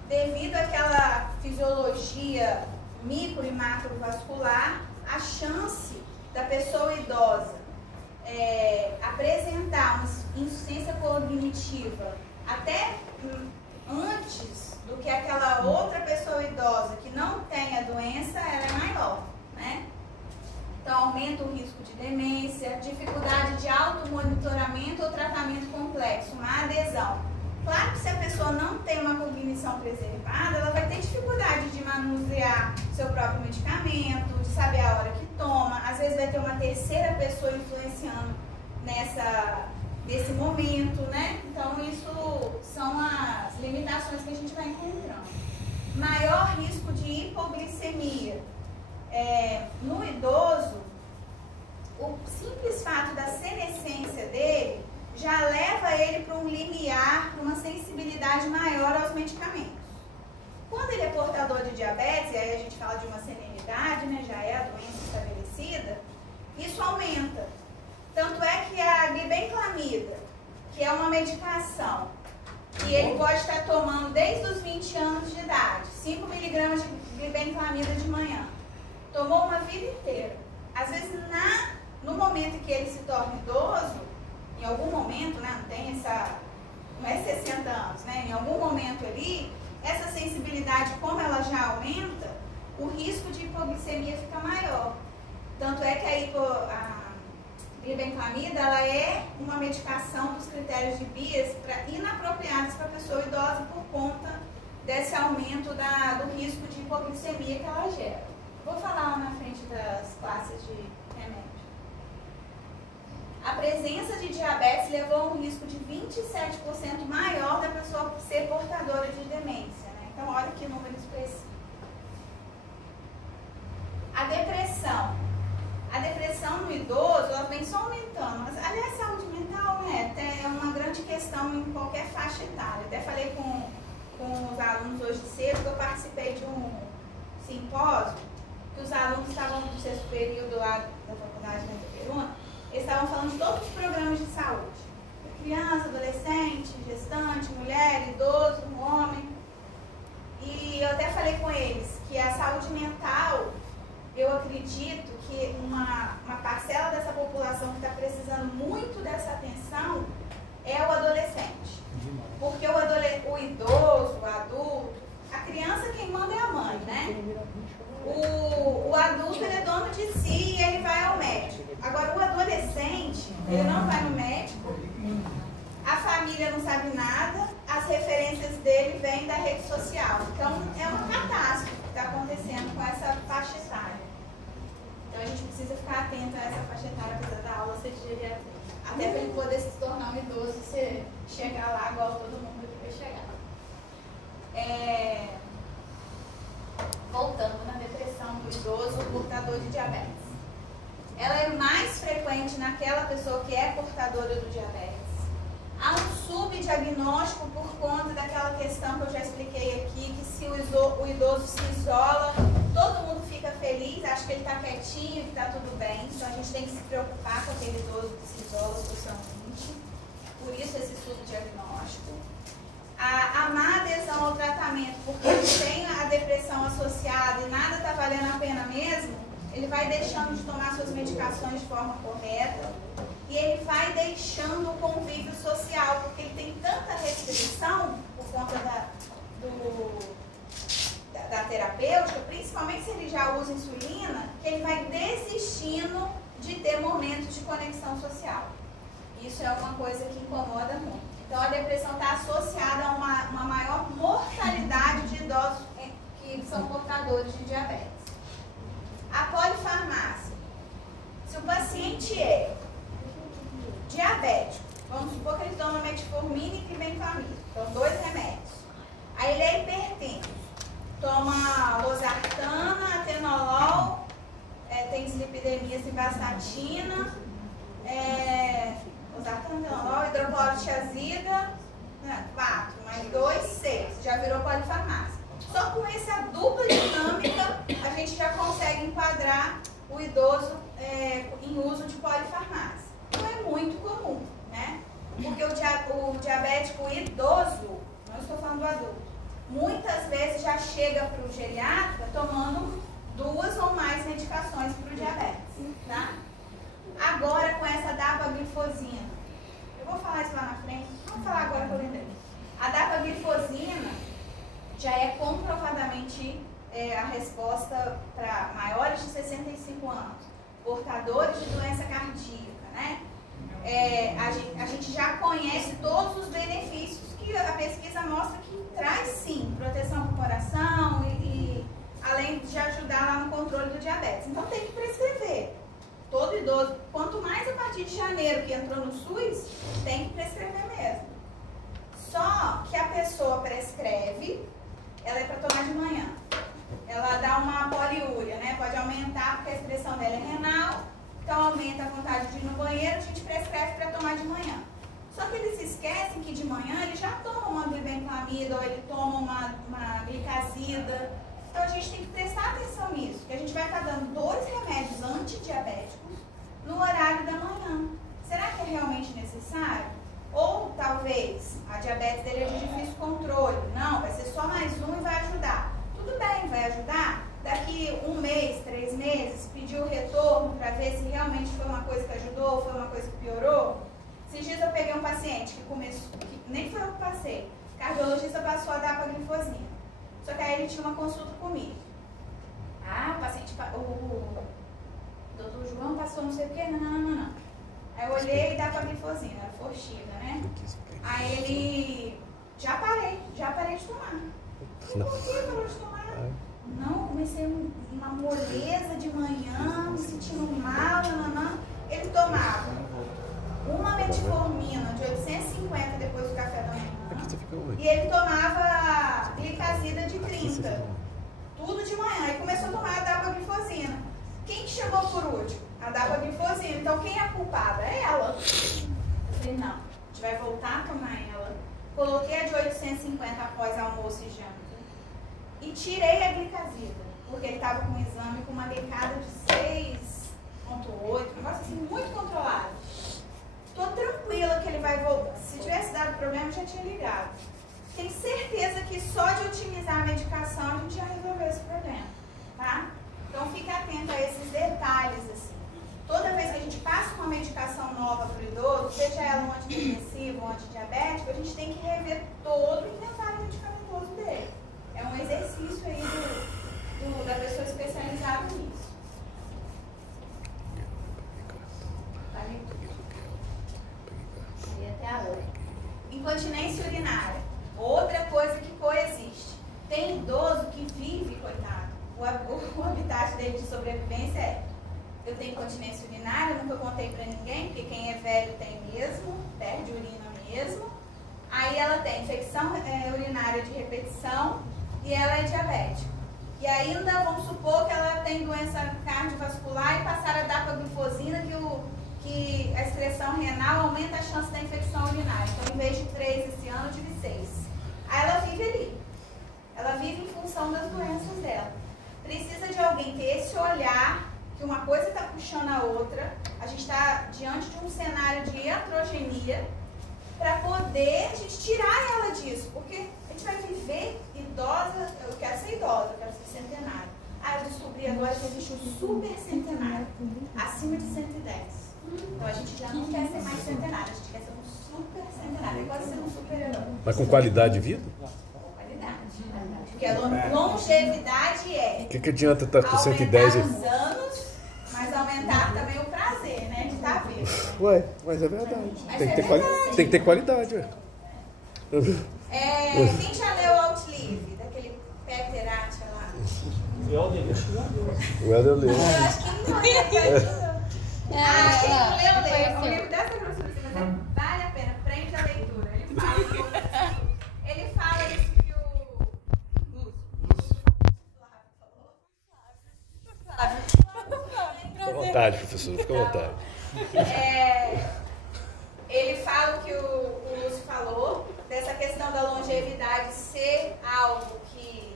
devido àquela fisiologia micro e macrovascular, a chance da pessoa idosa apresentar uma insuficiência cognitiva até antes do que aquela outra pessoa idosa que não tem a doença, ela é maior, né? Então, aumenta o risco de demência, dificuldade de automonitoramento ou tratamento complexo, uma adesão. Claro que se a pessoa não tem uma cognição preservada, ela vai ter dificuldade de manusear seu próprio medicamento, de saber a hora que toma, às vezes vai ter uma terceira pessoa influenciando nesse momento, né? Então, isso são as limitações que a gente vai encontrando. Maior risco de hipoglicemia. No idoso, o simples fato da senescência dele já leva ele para um limiar, para uma sensibilidade maior aos medicamentos. Quando ele é portador de diabetes, e aí a gente fala de uma senilidade, né, já é a doença estabelecida, isso aumenta. Tanto é que a glibenclamida, que é uma medicação que ele pode estar tomando desde os 20 anos de idade, 5 miligramas de glibenclamida de manhã, tomou uma vida inteira. Às vezes, no momento em que ele se torna idoso, em algum momento, né, não é 60 anos, né, em algum momento ali, essa sensibilidade, como ela já aumenta, o risco de hipoglicemia fica maior. Tanto é que a glibenclamida, ela é uma medicação dos critérios de BIAS inapropriados para a pessoa idosa por conta desse aumento do risco de hipoglicemia que ela gera. Vou falar lá na frente das classes de remédio. A presença de diabetes levou a um risco de 27% maior da pessoa ser portadora de demência, né? Então, olha que número expressivo. A depressão. A depressão no idoso, ela vem só aumentando. Mas, aliás, saúde mental, né, é uma grande questão em qualquer faixa etária. Até falei com os alunos hoje cedo, que eu participei de um simpósio, que os alunos estavam no sexto período lá da faculdade de Itaperuna, eles estavam falando de todos os programas de saúde. Criança, adolescente, gestante, mulher, idoso, homem. E eu até falei com eles que a saúde mental, eu acredito que uma parcela dessa população que está precisando muito dessa atenção é o adolescente. Porque o idoso, o adulto, a criança quem manda é a mãe, né? O adulto, ele é dono de si e ele vai ao médico. Agora, o adolescente, ele não vai no médico, a família não sabe nada, as referências dele vêm da rede social. Então, é uma catástrofe que está acontecendo com essa faixa etária. Então, a gente precisa ficar atento a essa faixa etária, apesar da aula ser de geriatria. Até para ele poder se tornar um idoso, você chegar lá igual todo mundo que vai chegar. no idoso portador de diabetes. Ela é mais frequente naquela pessoa que é portadora do diabetes. Há um subdiagnóstico por conta daquela questão que eu já expliquei aqui, que se o idoso se isola, todo mundo fica feliz, acha que ele está quietinho, que está tudo bem. Então a gente tem que se preocupar com aquele idoso que se isola socialmente. Por isso esse subdiagnóstico. A má adesão ao tratamento, porque ele tem a depressão associada e nada está valendo a pena mesmo, ele vai deixando de tomar suas medicações de forma correta e ele vai deixando o convívio social, porque ele tem tanta restrição por conta da terapêutica, principalmente se ele já usa insulina, que ele vai desistindo de ter momentos de conexão social. Isso é uma coisa que incomoda muito. Então a depressão está associada a uma maior mortalidade de idosos que são portadores de diabetes. A polifarmácia. Se o paciente é diabético, vamos supor que ele toma metformina e clibenzamida, então 2 remédios. Aí ele é hipertenso, toma losartana, atenolol, tem dislipidemia, simvastatina, losartana, atenolol, hidroclorotiazida, 4, mais 2, 6, já virou polifarmácia. Só com essa dupla dinâmica, a gente já consegue enquadrar o idoso em uso de polifarmácia. Não é muito comum, né? Porque o diabético idoso, não estou falando do adulto, muitas vezes já chega para o geriatra tomando 2 ou mais medicações para o diabetes, tá? Agora com essa dapaglifosina, eu vou falar isso lá na frente, vamos falar agora que eu lembrei. A dapaglifosina já é comprovadamente a resposta para maiores de 65 anos, portadores de doença cardíaca, né? A gente já conhece todos os benefícios que a pesquisa mostra que traz sim, proteção para o coração e além de ajudar lá no controle do diabetes. Então tem que prescrever. Todo idoso, quanto mais a partir de janeiro que entrou no SUS, tem que prescrever mesmo. Só que a pessoa prescreve, ela é para tomar de manhã. Ela dá uma poliúria, né? Pode aumentar porque a excreção dela é renal, então aumenta a vontade de ir no banheiro, a gente prescreve para tomar de manhã. Só que eles esquecem que de manhã ele já toma uma glibenclamida ou ele toma uma glicazida. Então a gente tem que prestar atenção nisso, que a gente vai estar dando 2 remédios antidiabéticos no horário da manhã. Será que é realmente necessário? Ou talvez a diabetes dele é de difícil controle. Não, vai ser só mais um e vai ajudar. Tudo bem, vai ajudar. Daqui 1 mês, 3 meses, pedir o retorno para ver se realmente foi uma coisa que ajudou ou foi uma coisa que piorou. Esses dias eu peguei um paciente que começou, que nem foi eu que passei, o cardiologista passou a dar dapaglifosina. Só que aí ele tinha uma consulta comigo. O paciente, o doutor João passou não sei o que, não. Aí eu olhei e dapaglifosina, era Forxiga, né? Aí ele, já parei de tomar. Por que parou de tomar? Não, comecei uma moleza de manhã, me sentindo mal, Ele tomava uma metformina de 850 depois do café da manhã. E ele tomava glicazida de 30. Tudo de manhã. E começou a tomar a dapaglifosina. Quem que chegou por último? A dapaglifosina. Então quem é a culpada? É ela. Eu falei, não. A gente vai voltar a tomar ela. Coloquei a de 850 após almoço e janta. E tirei a glicazida. Porque ele estava com um exame com uma glicada de 6,8. Um negócio assim, muito controlado. Estou tranquila que ele vai voltar. Se tivesse dado problema, eu já tinha ligado. Tenho certeza que só de otimizar a medicação a gente já resolveu esse problema, tá? Então fique atento a esses detalhes, assim. Toda vez que a gente passa uma medicação nova para o idoso, seja ela um antidepressivo ou um antidiabético, a gente tem que rever todo o inventário medicamentoso dele. É um exercício aí da pessoa especializada nisso. Até a hora. Incontinência urinária. Outra coisa que coexiste. Tem idoso que vive, coitado. O habitat dele de sobrevivência é: eu tenho incontinência urinária, nunca contei pra ninguém, porque quem é velho tem mesmo, perde urina mesmo. Aí ela tem infecção urinária de repetição e ela é diabética. E ainda, vamos supor que ela tem doença cardiovascular e passar a dar para glifosina, que a excreção renal aumenta a chance da infecção urinária. Então, em vez de 3 esse ano, eu tive 6. Aí ela vive ali. Ela vive em função das doenças dela. Precisa de alguém ter esse olhar, que uma coisa está puxando a outra. A gente está diante de um cenário de heterogenia, para poder a gente tirar ela disso. Porque a gente vai viver idosa, eu quero ser idosa, eu quero ser centenária. Ah, eu descobri agora que existe um super centenário, acima de 110. Então a gente já não quer ser mais centenário, a gente quer ser um super centenário. É quase ser um super herói. Mas com qualidade de vida? Porque a longevidade é O que adianta estar com 110 aumentar os anos, mas aumentar também o prazer, né? De estar vivo. Ué, mas é verdade. Mas Tem é que ter, verdade. tem que ter qualidade, ué. Quem já leu Outlive, daquele Peter Attia lá? O Helder leu. Eu acho que não é. Quem não leu, lê. É um livro dessa grossura, mas vale a pena, prende a leitura. Ele fala isso que o Fica à vontade, professor, fica à vontade. Ele fala o que o Lúcio falou, dessa questão da longevidade ser algo que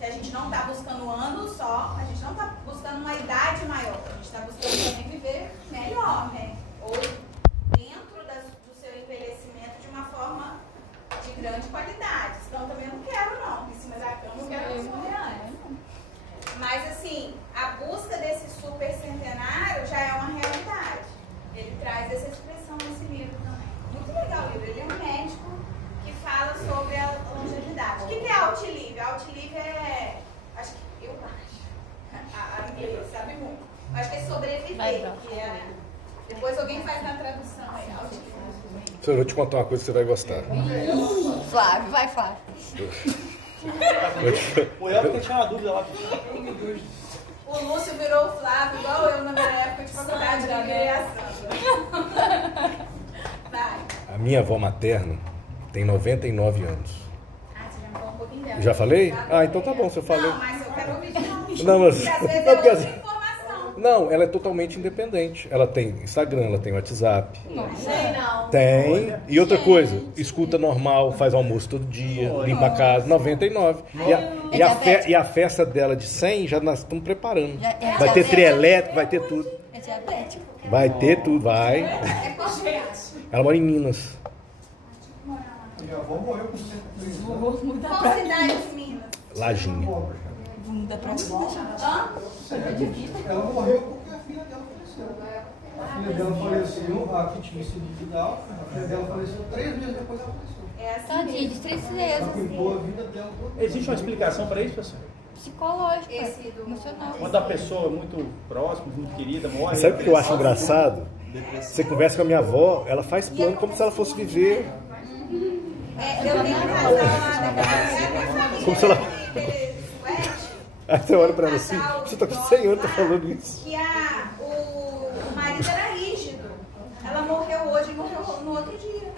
a gente não está buscando anos só, a gente não está buscando uma idade maior, a gente está buscando também viver melhor, né? Ou dentro do seu envelhecimento de uma forma de grande qualidade. Então também eu não quero não, em cima da cama eu quero responder antes. Mas assim, a busca desse super centenário já é uma realidade. Ele traz essa expressão nesse livro também. Muito legal o livro, ele é um médico que fala sobre a longevidade. O que é Outlive? Outlive é, acho que, eu acho, a inglês sabe muito. Acho que é sobreviver, que é, depois alguém faz na tradução aí, Outlive. Eu vou te contar uma coisa que você vai gostar. Flávio, vai, Flávio. O Elton tem que tirar uma dúvida lá. O Lúcio virou o Flávio, igual eu na minha época de faculdade de criação. Vai. A minha avó materna tem 99 anos. Ah, você já me falou um pouquinho dela. Já falei? Ah, então tá bom, você falou. Não, mas eu quero ouvir de novo. Não, mas... Porque às vezes Não, é porque outra às- informação. Não, ela é totalmente independente. Ela tem Instagram, ela tem WhatsApp. Sei não. Tem. E outra coisa, escuta normal, faz almoço todo dia, limpa a casa, 99. E a festa dela de 100, já nós estamos preparando. Vai ter trio elétrico, vai ter tudo. É diabético. Vai ter tudo, vai. É confiança. Ela mora em Minas. Minha avó morreu com 103 anos. Qual cidade de Minas? Lajinha. Bunda pra baixo. Hã? Ela morreu porque a filha dela faleceu. A filha dela faleceu, a que tinha sido de Down, a filha dela faleceu 3 meses depois ela faleceu. É assim Tadinha, mesmo. de Ela tristeza. cuidou a vida dela toda. Existe uma explicação para isso, pessoal? Psicológica. Esse do- Emocional. Quando a pessoa é muito próxima, muito querida, morre. Sabe o que eu acho engraçado? Você conversa com a minha avó, ela faz plano como se ela fosse viver. Eu tenho um casal lá daquela Como se ela- família suéte, Aí você olha pra ela assim, você tá com 100 anos, tá falando isso. que o marido era rígido. Ela morreu hoje e morreu no outro dia.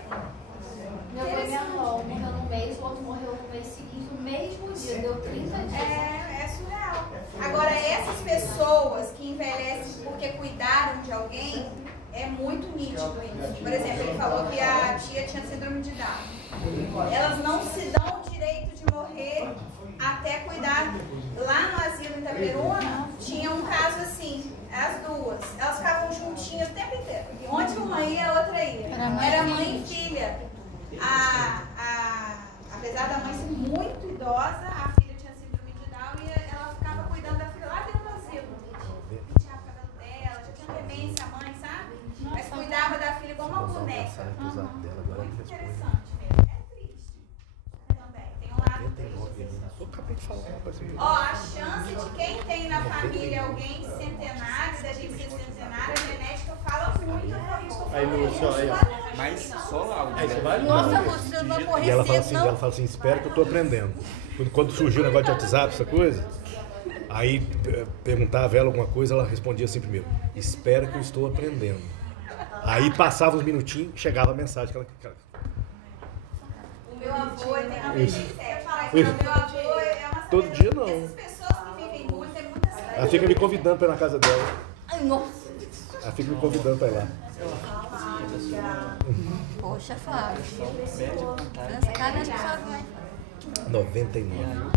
Minha avó e minha avó, morreu no mês, o outro morreu no mês seguinte, no mesmo dia, deu 30 dias. É surreal. Agora, essas pessoas que envelhecem porque cuidaram de alguém, é muito nítido isso. Por exemplo, ele falou que a tia tinha síndrome de Down. Elas não se dão o direito de morrer até cuidar. Lá no asilo em Itaperuna, tinha um caso assim, as duas. Elas ficavam juntinhas o tempo inteiro. Onde uma ia, a outra ia. Era mãe e filha. Apesar da mãe ser muito idosa, a filha tinha síndrome de Down e ela ficava cuidando da filha lá dentro do asilo. Penteava o cabelo dela, já tinha demência a mãe, sabe? Mas cuidava da filha como uma boneca. Muito interessante mesmo. É triste também. Tem um lado triste. Eu acabei de falar, rapaz. Ó, a chance de quem tem na família alguém centenário, da gente ser centenário, a genética fala muito a favor disso. Aí, Lúcio, aí, ó. Mas só lá. Aí você vai Nossa, Lúcio, eu não morri E ela fala cedo, assim, não. espera que eu tô aprendendo. Quando surgiu o negócio de WhatsApp, essa coisa, aí perguntava ela alguma coisa, ela respondia assim primeiro, espera que eu estou aprendendo. Aí passava uns minutinhos, chegava a mensagem que ela... O meu avô tem 97. Eu falo assim, o meu avô é uma Todo dia não. Essas pessoas que Ela fica me convidando pra ir na casa dela. Ai, nossa. Ela fica me convidando pra ir lá. Poxa, Flávio. Essa cara acho que Flávio vai. 99.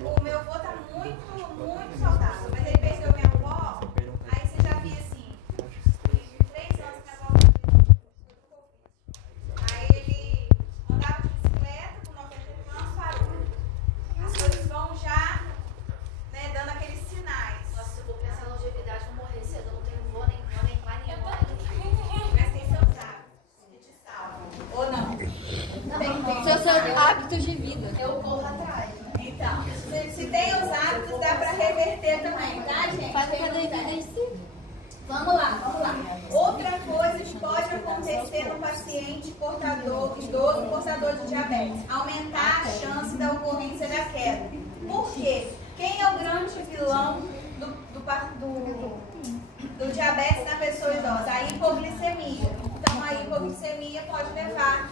O meu avô tá muito saudável, mas ele perdeu minha avó, aí você já via assim, de 3 anos que minha avó ficou Covid. Aí ele andava de bicicleta com 90 anos, parou. As coisas vão já, né, dando aqueles sinais. Nossa, se eu vou pensar na longevidade, vou morrer cedo. Eu não tenho vô, nem mãe, nem pai, nem mãe. Mas tem seus hábitos que te salvam. Ou não? Tem Seus hábitos de vida. Eu corro atrás. Então, se tem os hábitos, dá pra reverter também, tá, gente? Faz Tem cada novidade. exercício. Vamos lá. Outra coisa que pode acontecer no paciente idoso portador de diabetes, aumentar a chance da ocorrência da queda. Por quê? Quem é o grande vilão do diabetes na pessoa idosa? A hipoglicemia. Então, a hipoglicemia pode levar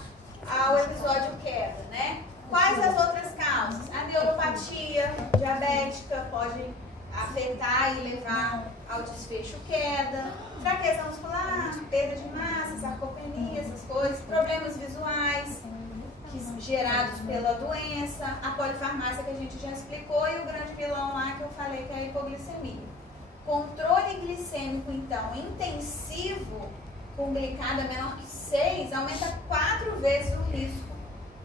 ao episódio queda, né? Quais as outras causas? A neuropatia diabética pode afetar e levar ao desfecho queda, fraqueza muscular, perda de massa, sarcopenia, essas coisas, problemas visuais gerados pela doença, a polifarmácia que a gente já explicou e o grande vilão lá que eu falei que é a hipoglicemia. Controle glicêmico, então, intensivo com glicada menor que 6 aumenta 4 vezes o risco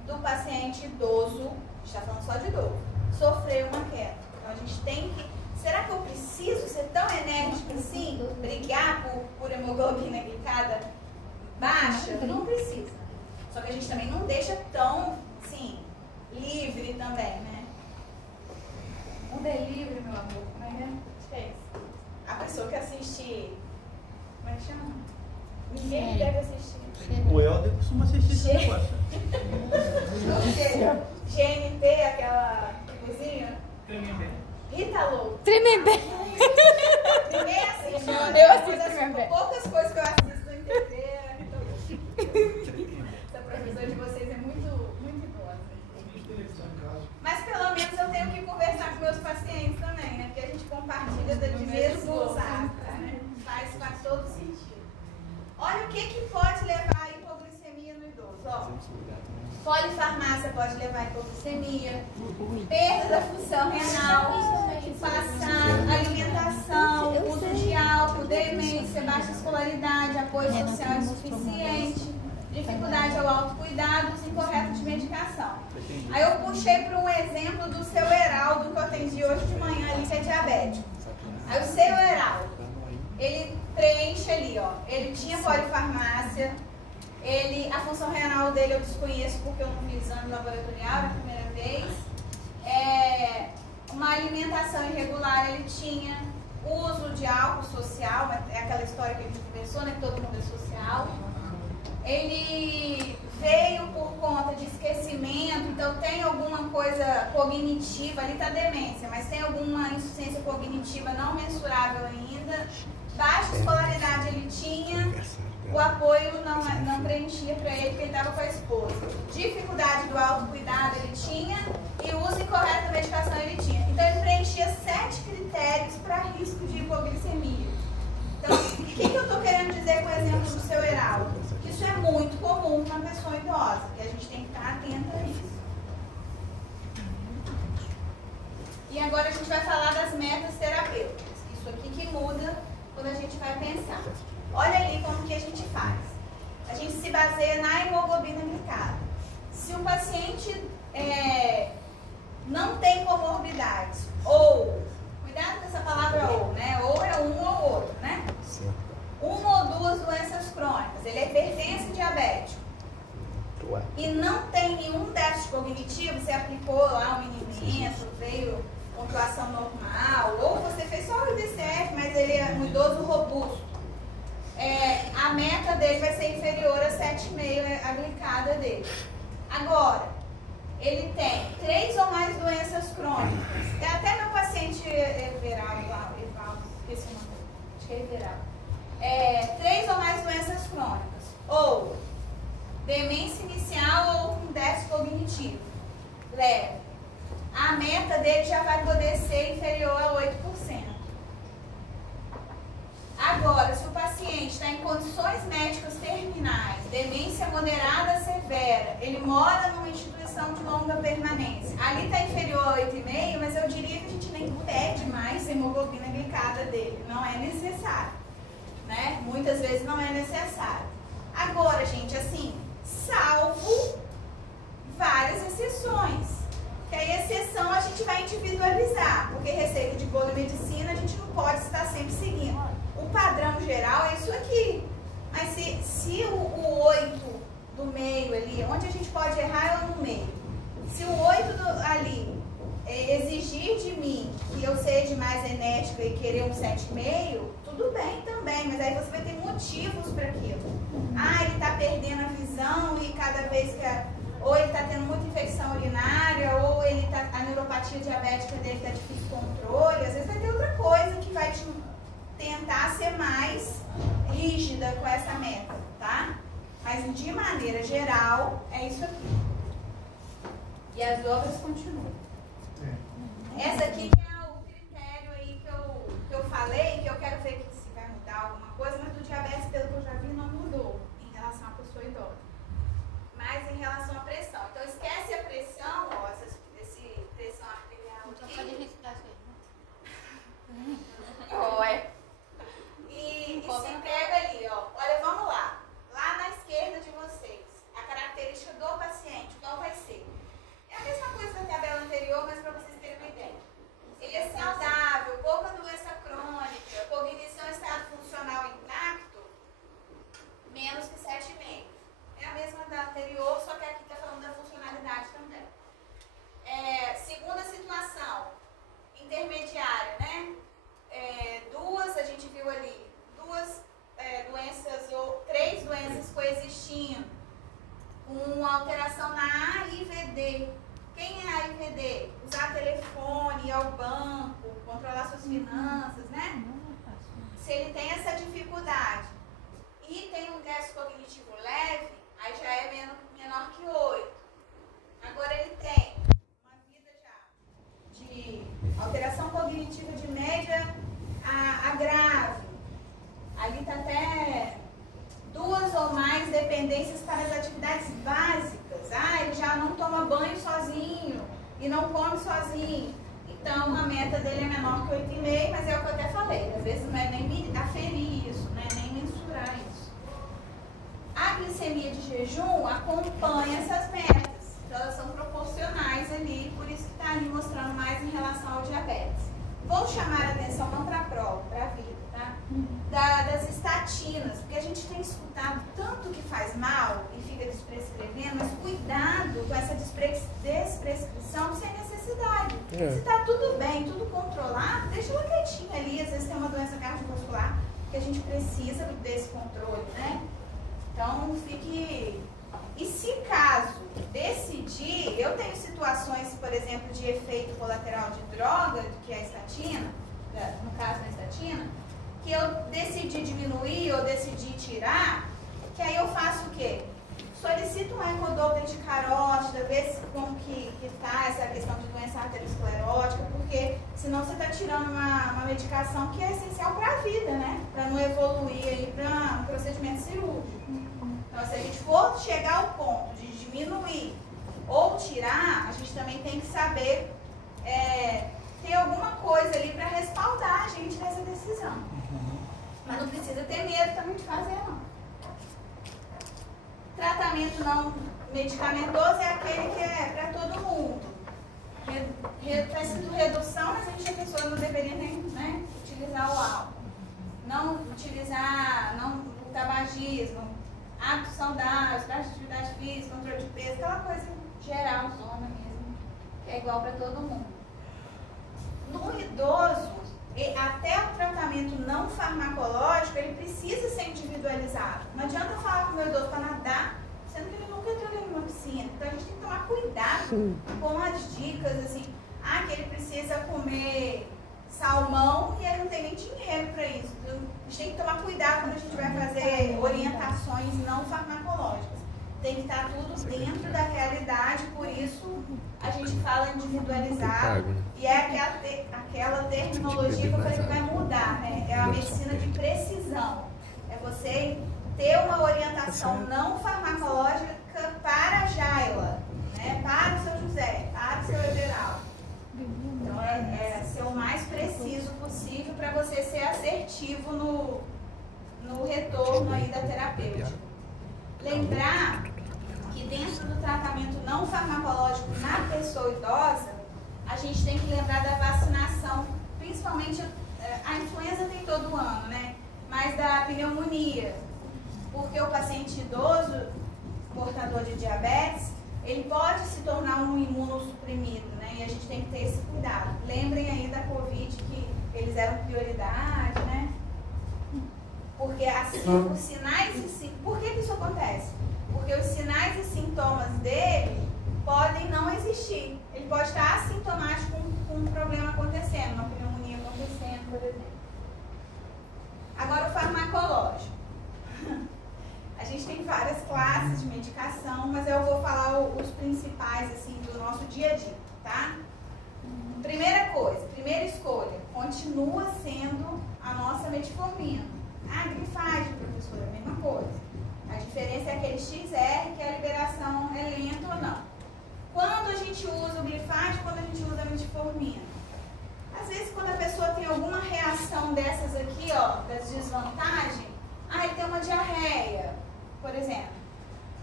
do paciente idoso, a gente está falando só de idoso, sofrer uma queda. Então a gente tem que, será que eu preciso ser tão enérgica assim, brigar por hemoglobina glicada baixa? Não precisa. Só que a gente também não deixa tão, assim, livre também, né? Mundo é livre, meu amor. Como é que é? A pessoa que assiste, como é que chama? Ninguém deve assistir. O Helder costuma assistir esse negócio. GNT, aquela cozinha? Rita Lobo. Tremembé. Ninguém assiste. Eu assisto Tremembé. Poucas coisas que eu assisto em TV. Essa professora de vocês é muito boa. Mas pelo menos eu tenho que conversar com meus pacientes também, né? Porque a gente compartilha de mesmos hábitos, né? Faz todo sentido. Olha o que pode levar à hipoglicemia no idoso. Ó, polifarmácia pode levar à hipoglicemia, perda da função renal, passar, alimentação, uso de álcool, demência, baixa escolaridade, apoio social insuficiente, dificuldade ao autocuidado, uso incorreto de medicação. Aí eu puxei para um exemplo do seu Heraldo que eu atendi hoje de manhã ali, que é diabético. Aí o seu Heraldo, ele preenche ali, ó, ele tinha polifarmácia, a função renal dele eu desconheço porque eu não vi exame laboratorial, era a primeira vez, uma alimentação irregular ele tinha, uso de álcool social, é aquela história que a gente conversou, né, que todo mundo é social, ele veio por conta de esquecimento, então tem alguma coisa cognitiva, ali está demência, mas tem alguma insuficiência cognitiva não mensurável ainda, baixa escolaridade ele tinha, o apoio não preenchia para ele porque ele estava com a esposa. Dificuldade do autocuidado ele tinha e o uso incorreto da medicação ele tinha. Então ele preenchia 7 critérios para risco de hipoglicemia. Então, o que eu estou querendo dizer com o exemplo do seu Heraldo? Que isso é muito comum na pessoa idosa, que a gente tem que estar atenta a isso. E agora a gente vai falar das metas terapêuticas. Isso aqui que muda quando a gente vai pensar. Olha ali como que a gente faz. A gente se baseia na hemoglobina glicada. Se o paciente não tem comorbidades, ou, cuidado com essa palavra ou, né? Ou é um ou outro, né? Uma ou duas doenças crônicas, ele é hipertenso e diabético. E não tem nenhum déficit cognitivo, você aplicou lá um inibimento, veio pontuação normal, ou você fez só o IBCF, mas ele é um idoso robusto. A meta dele vai ser inferior a 7,5 a glicada dele. Agora, ele tem 3 ou mais doenças crônicas. Até meu paciente Everaldo lá, esqueci o nome, acho que é Everaldo. 3 ou mais doenças crônicas. Ou demência inicial ou um déficit cognitivo leve. a meta dele já vai poder ser inferior a 8%. Agora, se o paciente está em condições médicas terminais, demência moderada severa, ele mora numa instituição de longa permanência, ali está inferior a 8,5, mas eu diria que a gente nem pede mais a hemoglobina glicada dele, não é necessário, né? Muitas vezes não é necessário. Agora, gente, assim, salvo várias exceções, que a exceção a gente vai individualizar, porque receita de bolo e medicina a gente não pode estar sempre seguindo. O padrão geral é isso aqui. Mas se o 8 do meio ali, onde a gente pode errar é no meio. Se o 8 ali exigir de mim que eu seja mais enérgica e querer um 7,5, tudo bem também, mas aí você vai ter motivos para aquilo. Ah, ele está perdendo a visão e cada vez que... Ou ele está tendo muita infecção urinária, ou a neuropatia diabética dele está difícil controle. Às vezes vai ter outra coisa que vai te tentar ser mais rígida com essa meta, tá? Mas de maneira geral, é isso aqui. E as outras continuam. Essa aqui que é o critério aí que eu falei, que eu quero ver se vai mudar alguma coisa, mas do diabetes, pelo que eu já vi, não mudou em relação à pessoa idosa. Mas em relação à pressão. Então esquece a pressão, ó, esse pressão arterial aqui. Ó, e se pega ali, ó. Olha, vamos lá. Lá na esquerda de vocês, a característica do paciente, qual vai ser? É a mesma coisa da tabela anterior, mas para vocês terem uma ideia. Ele é saudável, pouca doença crônica, cognição, estado funcional intacto, menos que 7,5. É a mesma da anterior, só que aqui está falando da funcionalidade também. Segunda situação, intermediária, né? A gente viu ali, doenças ou 3 doenças coexistindo, com alteração na AIVD. Quem é AIVD? Usar telefone, ir ao banco, controlar suas finanças, né? Se ele tem essa dificuldade e tem um déficit cognitivo leve, aí já é menor que 8. Agora ele tem uma vida já de alteração cognitiva de média a grave. Ali está até 2 ou mais dependências para as atividades básicas. Ah, ele já não toma banho sozinho e não come sozinho. Então a meta dele é menor que 8,5, mas é o que eu até falei. Às vezes não é nem aferir isso, né? Nem mensurar isso. A glicemia de jejum acompanha essas metas. Então elas são proporcionais ali, por isso que está ali mostrando mais em relação ao diabetes. Vou chamar a atenção não para a prova, para a vida, tá? Das estatinas, porque a gente tem escutado tanto que faz mal e fica desprescrevendo, mas cuidado com essa desprescrição sem necessidade. Se está tudo bem, tudo controlado, deixa ela quietinha ali. Às vezes tem uma doença cardiovascular que a gente precisa desse controle, né? Então fique... E se caso decidir, eu tenho situações, por exemplo, de efeito colateral de droga, que é a estatina, no caso da estatina, que eu decidi diminuir ou decidi tirar, que aí eu faço o quê? Solicito um ecodoppler de carótida, ver se, como que está essa questão de doença arteriosclerótica, porque senão você está tirando uma medicação que é essencial para a vida, né? Para não evoluir aí para um procedimento cirúrgico. Então, se a gente for chegar ao ponto de diminuir ou tirar, a gente também tem que saber ter alguma coisa ali para respaldar a gente nessa decisão. Mas não precisa ter medo também de fazer, não. Tratamento não medicamentoso é aquele que é para todo mundo. Está escrito redução, mas a pessoa não deveria nem, né, utilizar o álcool. Não utilizar o tabagismo, hábitos saudáveis, prática de atividade física, controle de peso, aquela coisa geral, zona mesmo, que é igual para todo mundo. No idoso, até o tratamento não farmacológico, ele precisa ser individualizado. Não adianta eu falar para o meu idoso para nadar, sendo que ele nunca entrou numa piscina. Então a gente tem que tomar cuidado com as dicas, assim, que ele precisa comer salmão e ele não tem nem dinheiro para isso. Então, a gente tem que tomar cuidado quando a gente vai fazer orientações não farmacológicas. tem que estar tudo dentro da realidade, por isso a gente fala individualizado, e é aquela terminologia que eu falei que vai mudar, né? É a medicina de precisão. É você ter uma orientação não farmacológica para a Jaila, né? Para o seu José, para o seu Everaldo. Então é ser o mais preciso possível para você ser assertivo no retorno aí da terapêutica. Lembrar que dentro do tratamento não farmacológico na pessoa idosa, a gente tem que lembrar da vacinação, principalmente a influenza tem todo ano, né? Mas da pneumonia, porque o paciente idoso, portador de diabetes, ele pode se tornar um imunossuprimido, né? E a gente tem que ter esse cuidado. Lembrem aí da Covid que eles eram prioridade, né? Porque assim, os sinais e por que isso acontece? Porque os sinais e sintomas dele podem não existir. Ele pode estar assintomático com um problema acontecendo, uma pneumonia acontecendo, por exemplo. Agora o farmacológico. A gente tem várias classes de medicação, mas eu vou falar os principais assim, do nosso dia a dia, tá? Primeira coisa, primeira escolha, continua sendo a nossa metformina. A grifagem, professora, a mesma coisa. A diferença é aquele XR, que a liberação é lenta ou não. Quando a gente usa o glifage, quando a gente usa a metformina? Às vezes, quando a pessoa tem alguma reação dessas aqui, ó, das desvantagens, ele tem uma diarreia, por exemplo.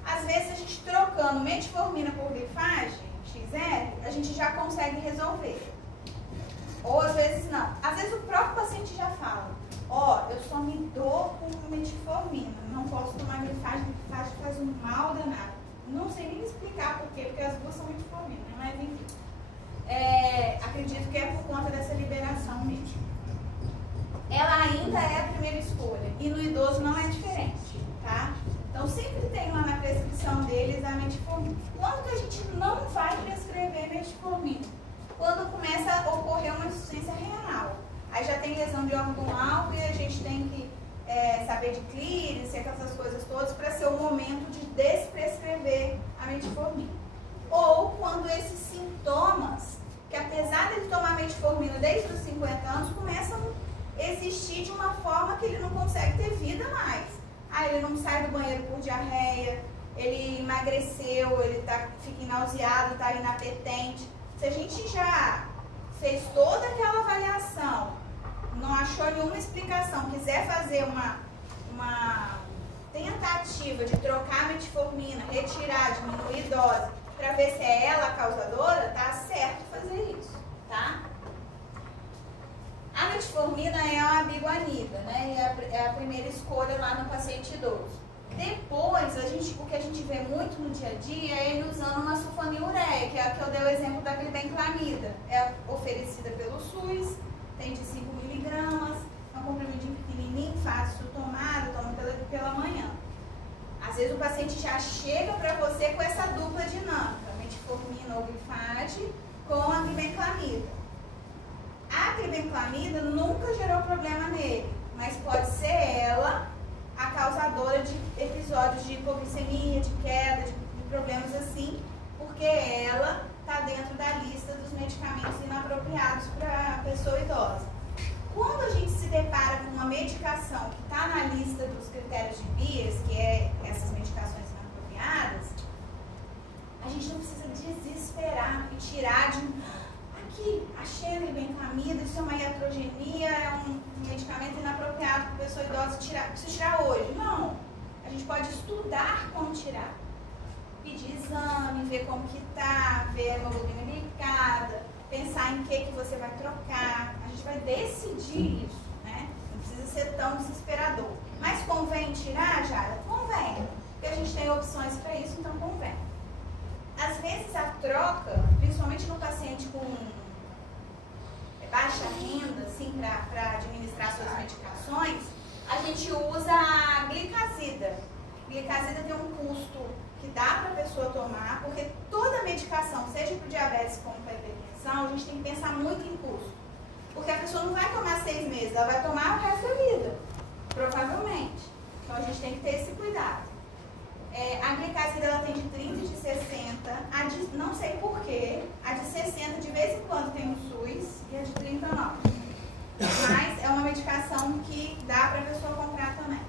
Às vezes, a gente trocando metformina por glifage, XR, a gente já consegue resolver. Ou às vezes não. Às vezes, o próprio paciente já fala, eu só me dou com metformina, não posso tomar glifage faz um mal danado. Não sei nem explicar por quê, porque as duas são metformina, mas enfim. Acredito que é por conta dessa liberação mesmo. Ela ainda é a primeira escolha, e no idoso não é diferente, tá? Então sempre tem lá na prescrição deles a metformina. Quando que a gente não vai prescrever metformina? Quando começa a ocorrer uma insuficiência renal. Aí já tem lesão de órgão-alvo e a gente tem que saber de clírice, essas coisas todas, para ser o momento de desprescrever a metformina. Ou quando esses sintomas, que apesar de ele tomar metformina desde os 50 anos, começam a existir de uma forma que ele não consegue ter vida mais. Ele não sai do banheiro por diarreia, ele emagreceu, ele fica nauseado, está inapetente. Se a gente já fez toda aquela avaliação, não achou nenhuma explicação, quiser fazer uma tentativa de trocar a metformina, retirar, diminuir dose, para ver se é ela a causadora, tá certo fazer isso, tá? A metformina é a biguanida, né? E é a primeira escolha lá no paciente idoso. Depois, o que a gente vê muito no dia a dia é ele usando uma sulfonilureia, que é a que eu dei o exemplo da glibenclamida. É oferecida pelo SUS, tem de 5 miligramas, é um comprimidinho pequenininho, fácil tomado, toma pela manhã. Às vezes o paciente já chega para você com essa dupla dinâmica, metformina ou glifage com a glibenclamida. A glibenclamida nunca gerou problema nele, mas pode ser ela a causadora de episódios de hipoglicemia, de queda, de problemas assim, porque ela está dentro da lista dos medicamentos inapropriados para a pessoa idosa. Quando a gente se depara com uma medicação que está na lista dos critérios de Beers, que é essas medicações inapropriadas, a gente não precisa desesperar e tirar de aqui, achei a glibenclamida, isso é uma iatrogenia, é um medicamento inapropriado para a pessoa idosa tirar. Preciso tirar hoje? Não. A gente pode estudar como tirar. Pedir exame, ver como que tá, ver a hemoglobina glicada, pensar em que você vai trocar. A gente vai decidir isso, né? Não precisa ser tão desesperador. Mas convém tirar, Jara? Convém. Porque a gente tem opções para isso, então convém. Às vezes a troca, principalmente no paciente com baixa renda, assim, para administrar suas medicações, a gente usa a glicazida. Glicazida tem um custo que dá para a pessoa tomar, porque toda medicação, seja para o diabetes como para a hipertensão, a gente tem que pensar muito em custo. Porque a pessoa não vai tomar 6 meses, ela vai tomar o resto da vida, provavelmente. Então a gente tem que ter esse cuidado. A glicazida ela tem de 30 e de 60, não sei porquê, a de 60 de vez em quando tem no SUS e a de 30 não. Mas é uma medicação que dá para a pessoa comprar também.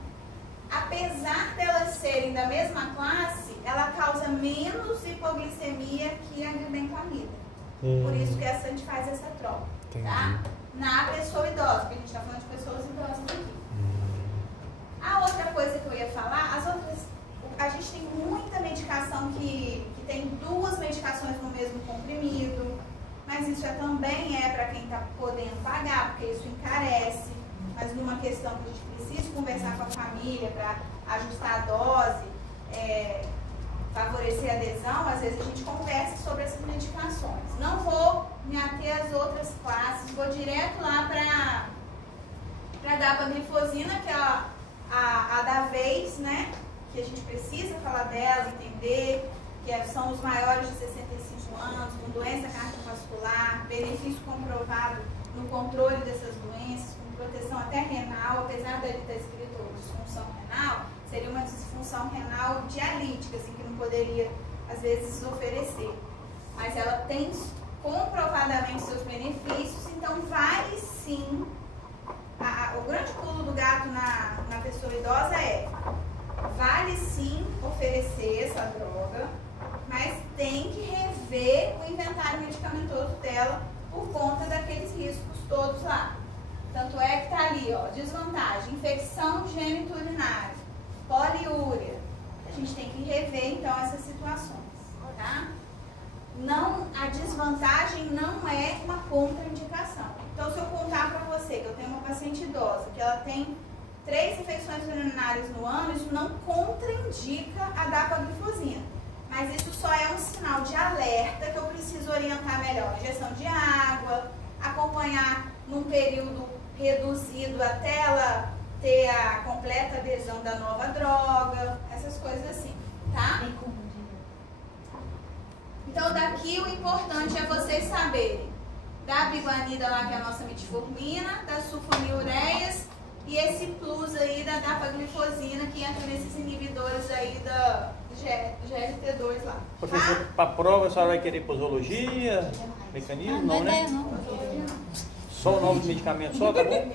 Apesar delas serem da mesma classe, ela causa menos hipoglicemia que a glibenclamida. Por isso que a gente faz essa troca, tá? Na pessoa idosa, porque a gente está falando de pessoas idosas aqui. A outra coisa que eu ia falar, a gente tem muita medicação que tem 2 medicações no mesmo comprimido, mas isso também é para quem está podendo pagar, porque isso encarece. Mas numa questão que a gente precisa conversar com a família para ajustar a dose, favorecer a adesão, às vezes a gente conversa sobre essas medicações. Não vou me ater às outras classes, vou direto lá para a dapaglifosina, que é a da vez, né? Que a gente precisa falar dela, entender, que são os maiores de 65 anos, com doença cardiovascular, benefício comprovado no controle dessas doenças, com proteção até renal, apesar dele estar escrito disfunção renal, seria uma disfunção renal dialítica, assim, que não poderia, às vezes, oferecer. Mas ela tem comprovadamente seus benefícios, então vale sim. O grande pulo do gato na pessoa idosa vale sim oferecer essa droga, mas tem que rever o inventário medicamentoso dela por conta daqueles riscos todos lá. Tanto é que tá ali, ó, desvantagem, infecção geniturinária, poliúria. A gente tem que rever então essas situações, tá? A desvantagem não é uma contraindicação. Então, se eu contar para você que eu tenho uma paciente idosa, que ela tem 3 infecções urinárias no ano, isso não contraindica a dapaglifosina. Mas isso só é um sinal de alerta que eu preciso orientar melhor. Injeção de água, acompanhar num período reduzido até ela ter a completa adesão da nova droga, essas coisas assim, tá? Então, daqui o importante é vocês saberem da biguanida lá, que é a nossa metformina, das sulfonilureias e esse plus aí da dapaglifosina, que entra nesses inibidores aí da GLT2 lá. Professor, Tá? para a prova a senhora vai querer posologia, mecanismo? Não, né? Só o nome do medicamento só, tá bom?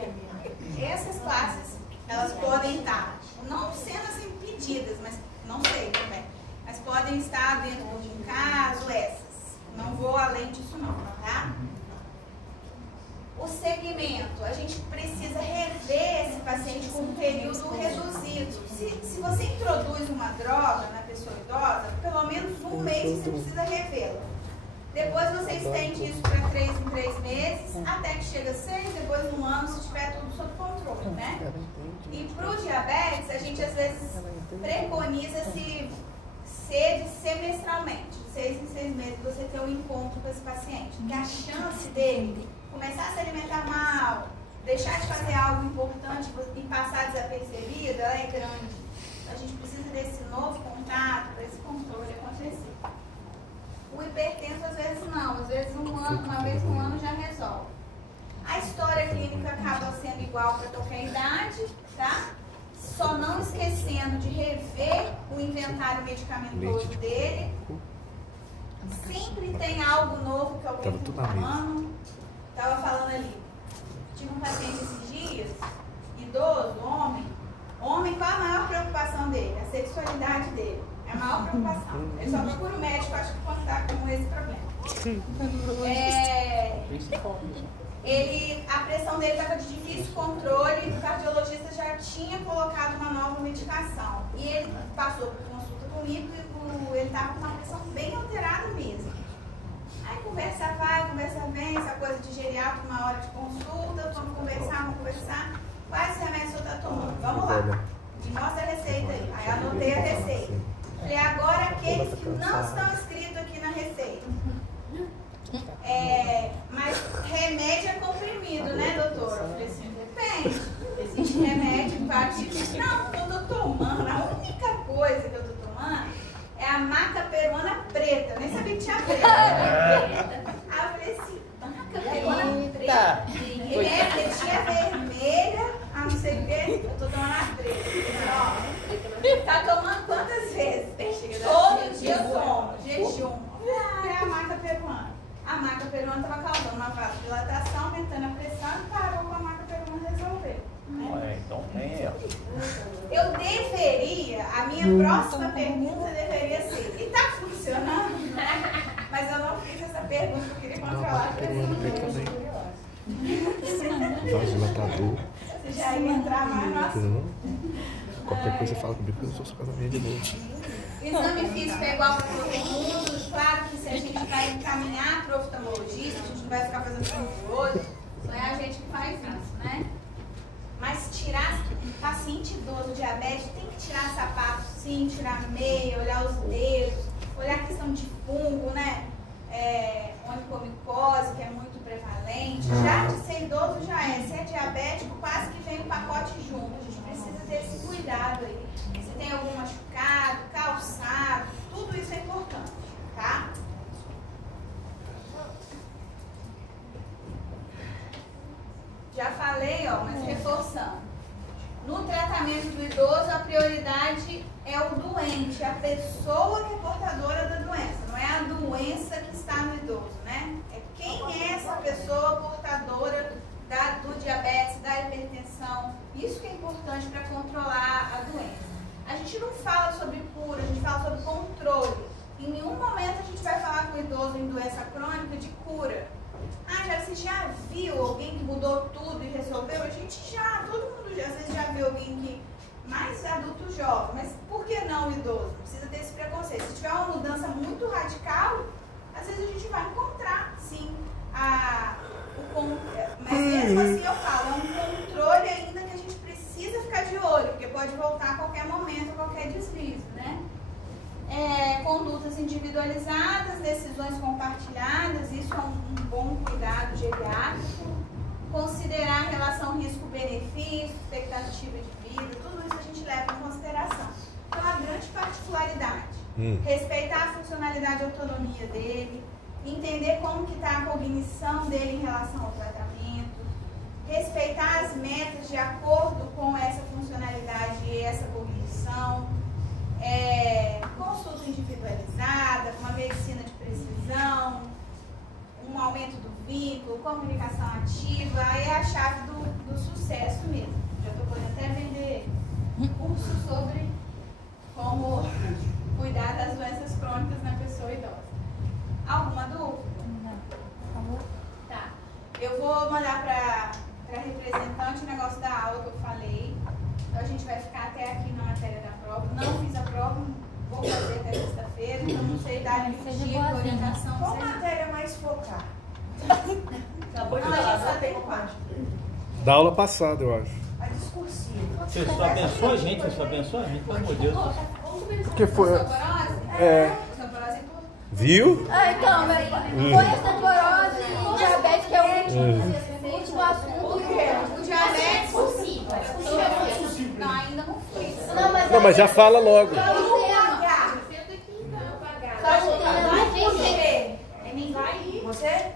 Essas classes, elas podem estar, não sendo assim pedidas, mas não sei também, mas podem estar dentro de um caso, essas. Não vou além disso não, tá? O segmento, a gente precisa rever esse paciente com um período reduzido. Se você introduz uma droga na pessoa idosa, pelo menos um mês você precisa revê-la. Depois você estende isso para 3 em 3 meses, até que chega a 6, depois de um ano, se tiver tudo sob controle, né? E para o diabetes, a gente às vezes preconiza-se ser semestralmente, de 6 em 6 meses, você ter um encontro com esse paciente. Porque a chance dele começar a se alimentar mal, deixar de fazer algo importante e passar desapercebido, ela é grande. A gente precisa desse novo contato, desse controle acontecer. O hipertenso, às vezes não, às vezes uma vez no ano já resolve. A história clínica acaba sendo igual para qualquer idade, tá? Só não esquecendo de rever o inventário medicamentoso dele. Sempre tem algo novo que alguém está tomando. Estava falando ali, tive um paciente esses dias, idoso, homem, qual a maior preocupação dele? A sexualidade dele, é a maior preocupação. Ele só procura o médico, acho que quando está com esse problema. A pressão dele estava de difícil controle, o cardiologista já tinha colocado uma nova medicação. E ele passou por consulta comigo e ele estava com uma pressão bem alterada mesmo. Aí conversa vai, conversa vem, essa coisa de geriátrico, uma hora de consulta, vamos conversar. Quais remédios o senhor está tomando? Vamos lá. Me mostra a receita aí. Aí anotei a receita. Falei, agora aqueles que não estão escritos aqui na receita. Mas remédio é comprimido, né, doutora? Eu falei assim, depende. Existe remédio, vários tipos. Não, eu tô tomando, a única coisa que eu tô tomando é a maca peruana preta. Eu nem sabia que tinha preta. Aí eu falei assim, maca peruana preta. Ele tinha vermelha, não sei o que, eu tô tomando a preta. Ó, tá tomando quantas vezes? Chega próxima pergunta deveria ser: e tá funcionando? Mas eu não fiz essa pergunta, eu queria controlar a pergunta. Vasodilatador. Você já ia entrar mais no assunto. Qualquer coisa fala comigo que eu sou sua casamento de novo. O exame físico é igual para todo mundo. Claro que se a gente vai encaminhar para o oftalmologista, a gente não vai ficar fazendo um pro outro. Não é a gente que faz isso, né? Mas tirar paciente idoso diabético tem que tirar sapato, sim, tirar meia, olhar os dedos, olhar a questão de fungo, né? Onicomicose, que é muito prevalente. Já de ser idoso já é. Se é diabético, quase que vem um pacote junto. A gente precisa ter esse cuidado aí. Se tem algum machucado, calçado, tudo isso é importante, tá? Já falei, ó, mas reforçando. No tratamento do idoso, a prioridade é o doente, a pessoa que é portadora da doença. Não é a doença que está no idoso, né? É quem é essa pessoa portadora do diabetes, da hipertensão. Isso que é importante para controlar a doença. A gente não fala sobre cura, a gente fala sobre controle. Em nenhum momento a gente vai falar com o idoso em doença crônica de cura. Você já viu alguém que mudou tudo e resolveu? A gente já, todo mundo já, às vezes já viu alguém que, mais adulto jovem, mas por que não idoso? Não precisa ter esse preconceito. Se tiver uma mudança muito radical, às vezes a gente vai encontrar, sim, mas mesmo assim eu falo, é um controle ainda que a gente precisa ficar de olho, porque pode voltar a qualquer momento, a qualquer deslize, né? Condutas individualizadas, decisões compartilhadas, isso é um bom cuidado geriátrico. Considerar a relação risco-benefício, expectativa de vida, tudo isso a gente leva em consideração. Então, a grande particularidade, respeitar a funcionalidade e autonomia dele, entender como que está a cognição dele em relação ao tratamento, respeitar as metas de acordo com essa funcionalidade e essa cognição, consulta individualizada, uma medicina de precisão, um aumento do vínculo, comunicação ativa, aí é a chave do sucesso mesmo. Já estou podendo até vender curso sobre como cuidar das doenças crônicas na pessoa idosa. Alguma dúvida? Não. Tá. Eu vou mandar para a representante o negócio da aula que eu falei. Então a gente vai ficar até aqui na matéria da prova. Não fiz a prova, vou fazer até sexta-feira, então não sei dar dica, orientação. Qual matéria mais focar? Acabou de falar, só tem 4. Da aula passada, eu acho. A discursiva. Você só abençoa a gente, pelo amor de Deus. Porque foi. Osteoporose? Osteoporose é tudo. Viu? Então, foi osteoporose e diabetes, que é o último assunto. O diabetes. Não, ainda não fui. Não, mas já fala logo. Você?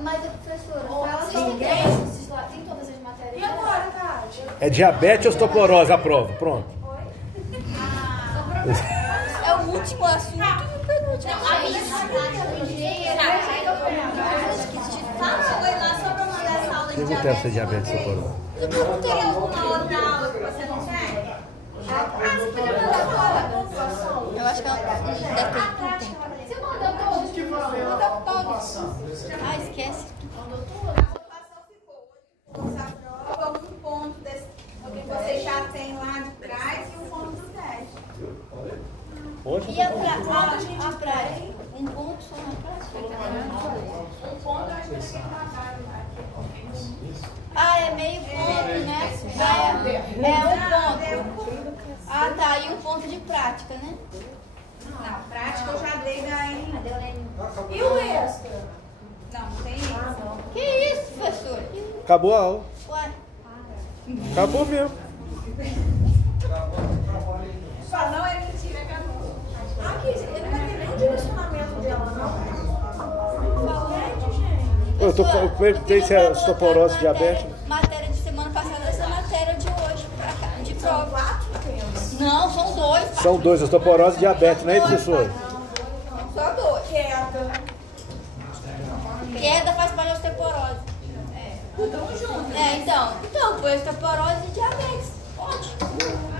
Mas a professora, vocês tem todas as matérias. E agora, Tati? É diabetes ou osteoporose a prova? Pronto. É o último assunto e o penúltimo. Foi lá só pra mandar essa aula de Eu não quero ser diabetes ou osteoporose. Não tem alguma outra aula que você não tem? Você podia mandar toda? Eu acho que ela deve ter tempo. Você mandou todos? Manda todos. Ah, esquece. A pontuação ficou 8 pontos a prova, um ponto desse que você já tem lá de trás e um ponto do teste. Poxa, E a prática? Um ponto só na prática? Um ponto eu acho que é trabalho Ah, é meio ponto, né? É um ponto. Ah, tá. E um ponto de prática, né? Não, prática eu já dei da N. E o extra? Não, não tem isso. Que isso, professor? Acabou a aula. Ué. Acabou mesmo. Só não é mentira, acabou. Aqui, ele não vai ter nem o direcionamento dela, não. Gente, gente. Eu perguntei se é osteoporose, diabetes. Matéria de semana passada, essa matéria de hoje, de prova. 4 temas. Não, são 2. São 2, osteoporose e diabetes, não é, professor? Só 2. Queda. Queda faz parte da osteoporose. Tudo junto. Então, foi osteoporose e diabetes. Ótimo.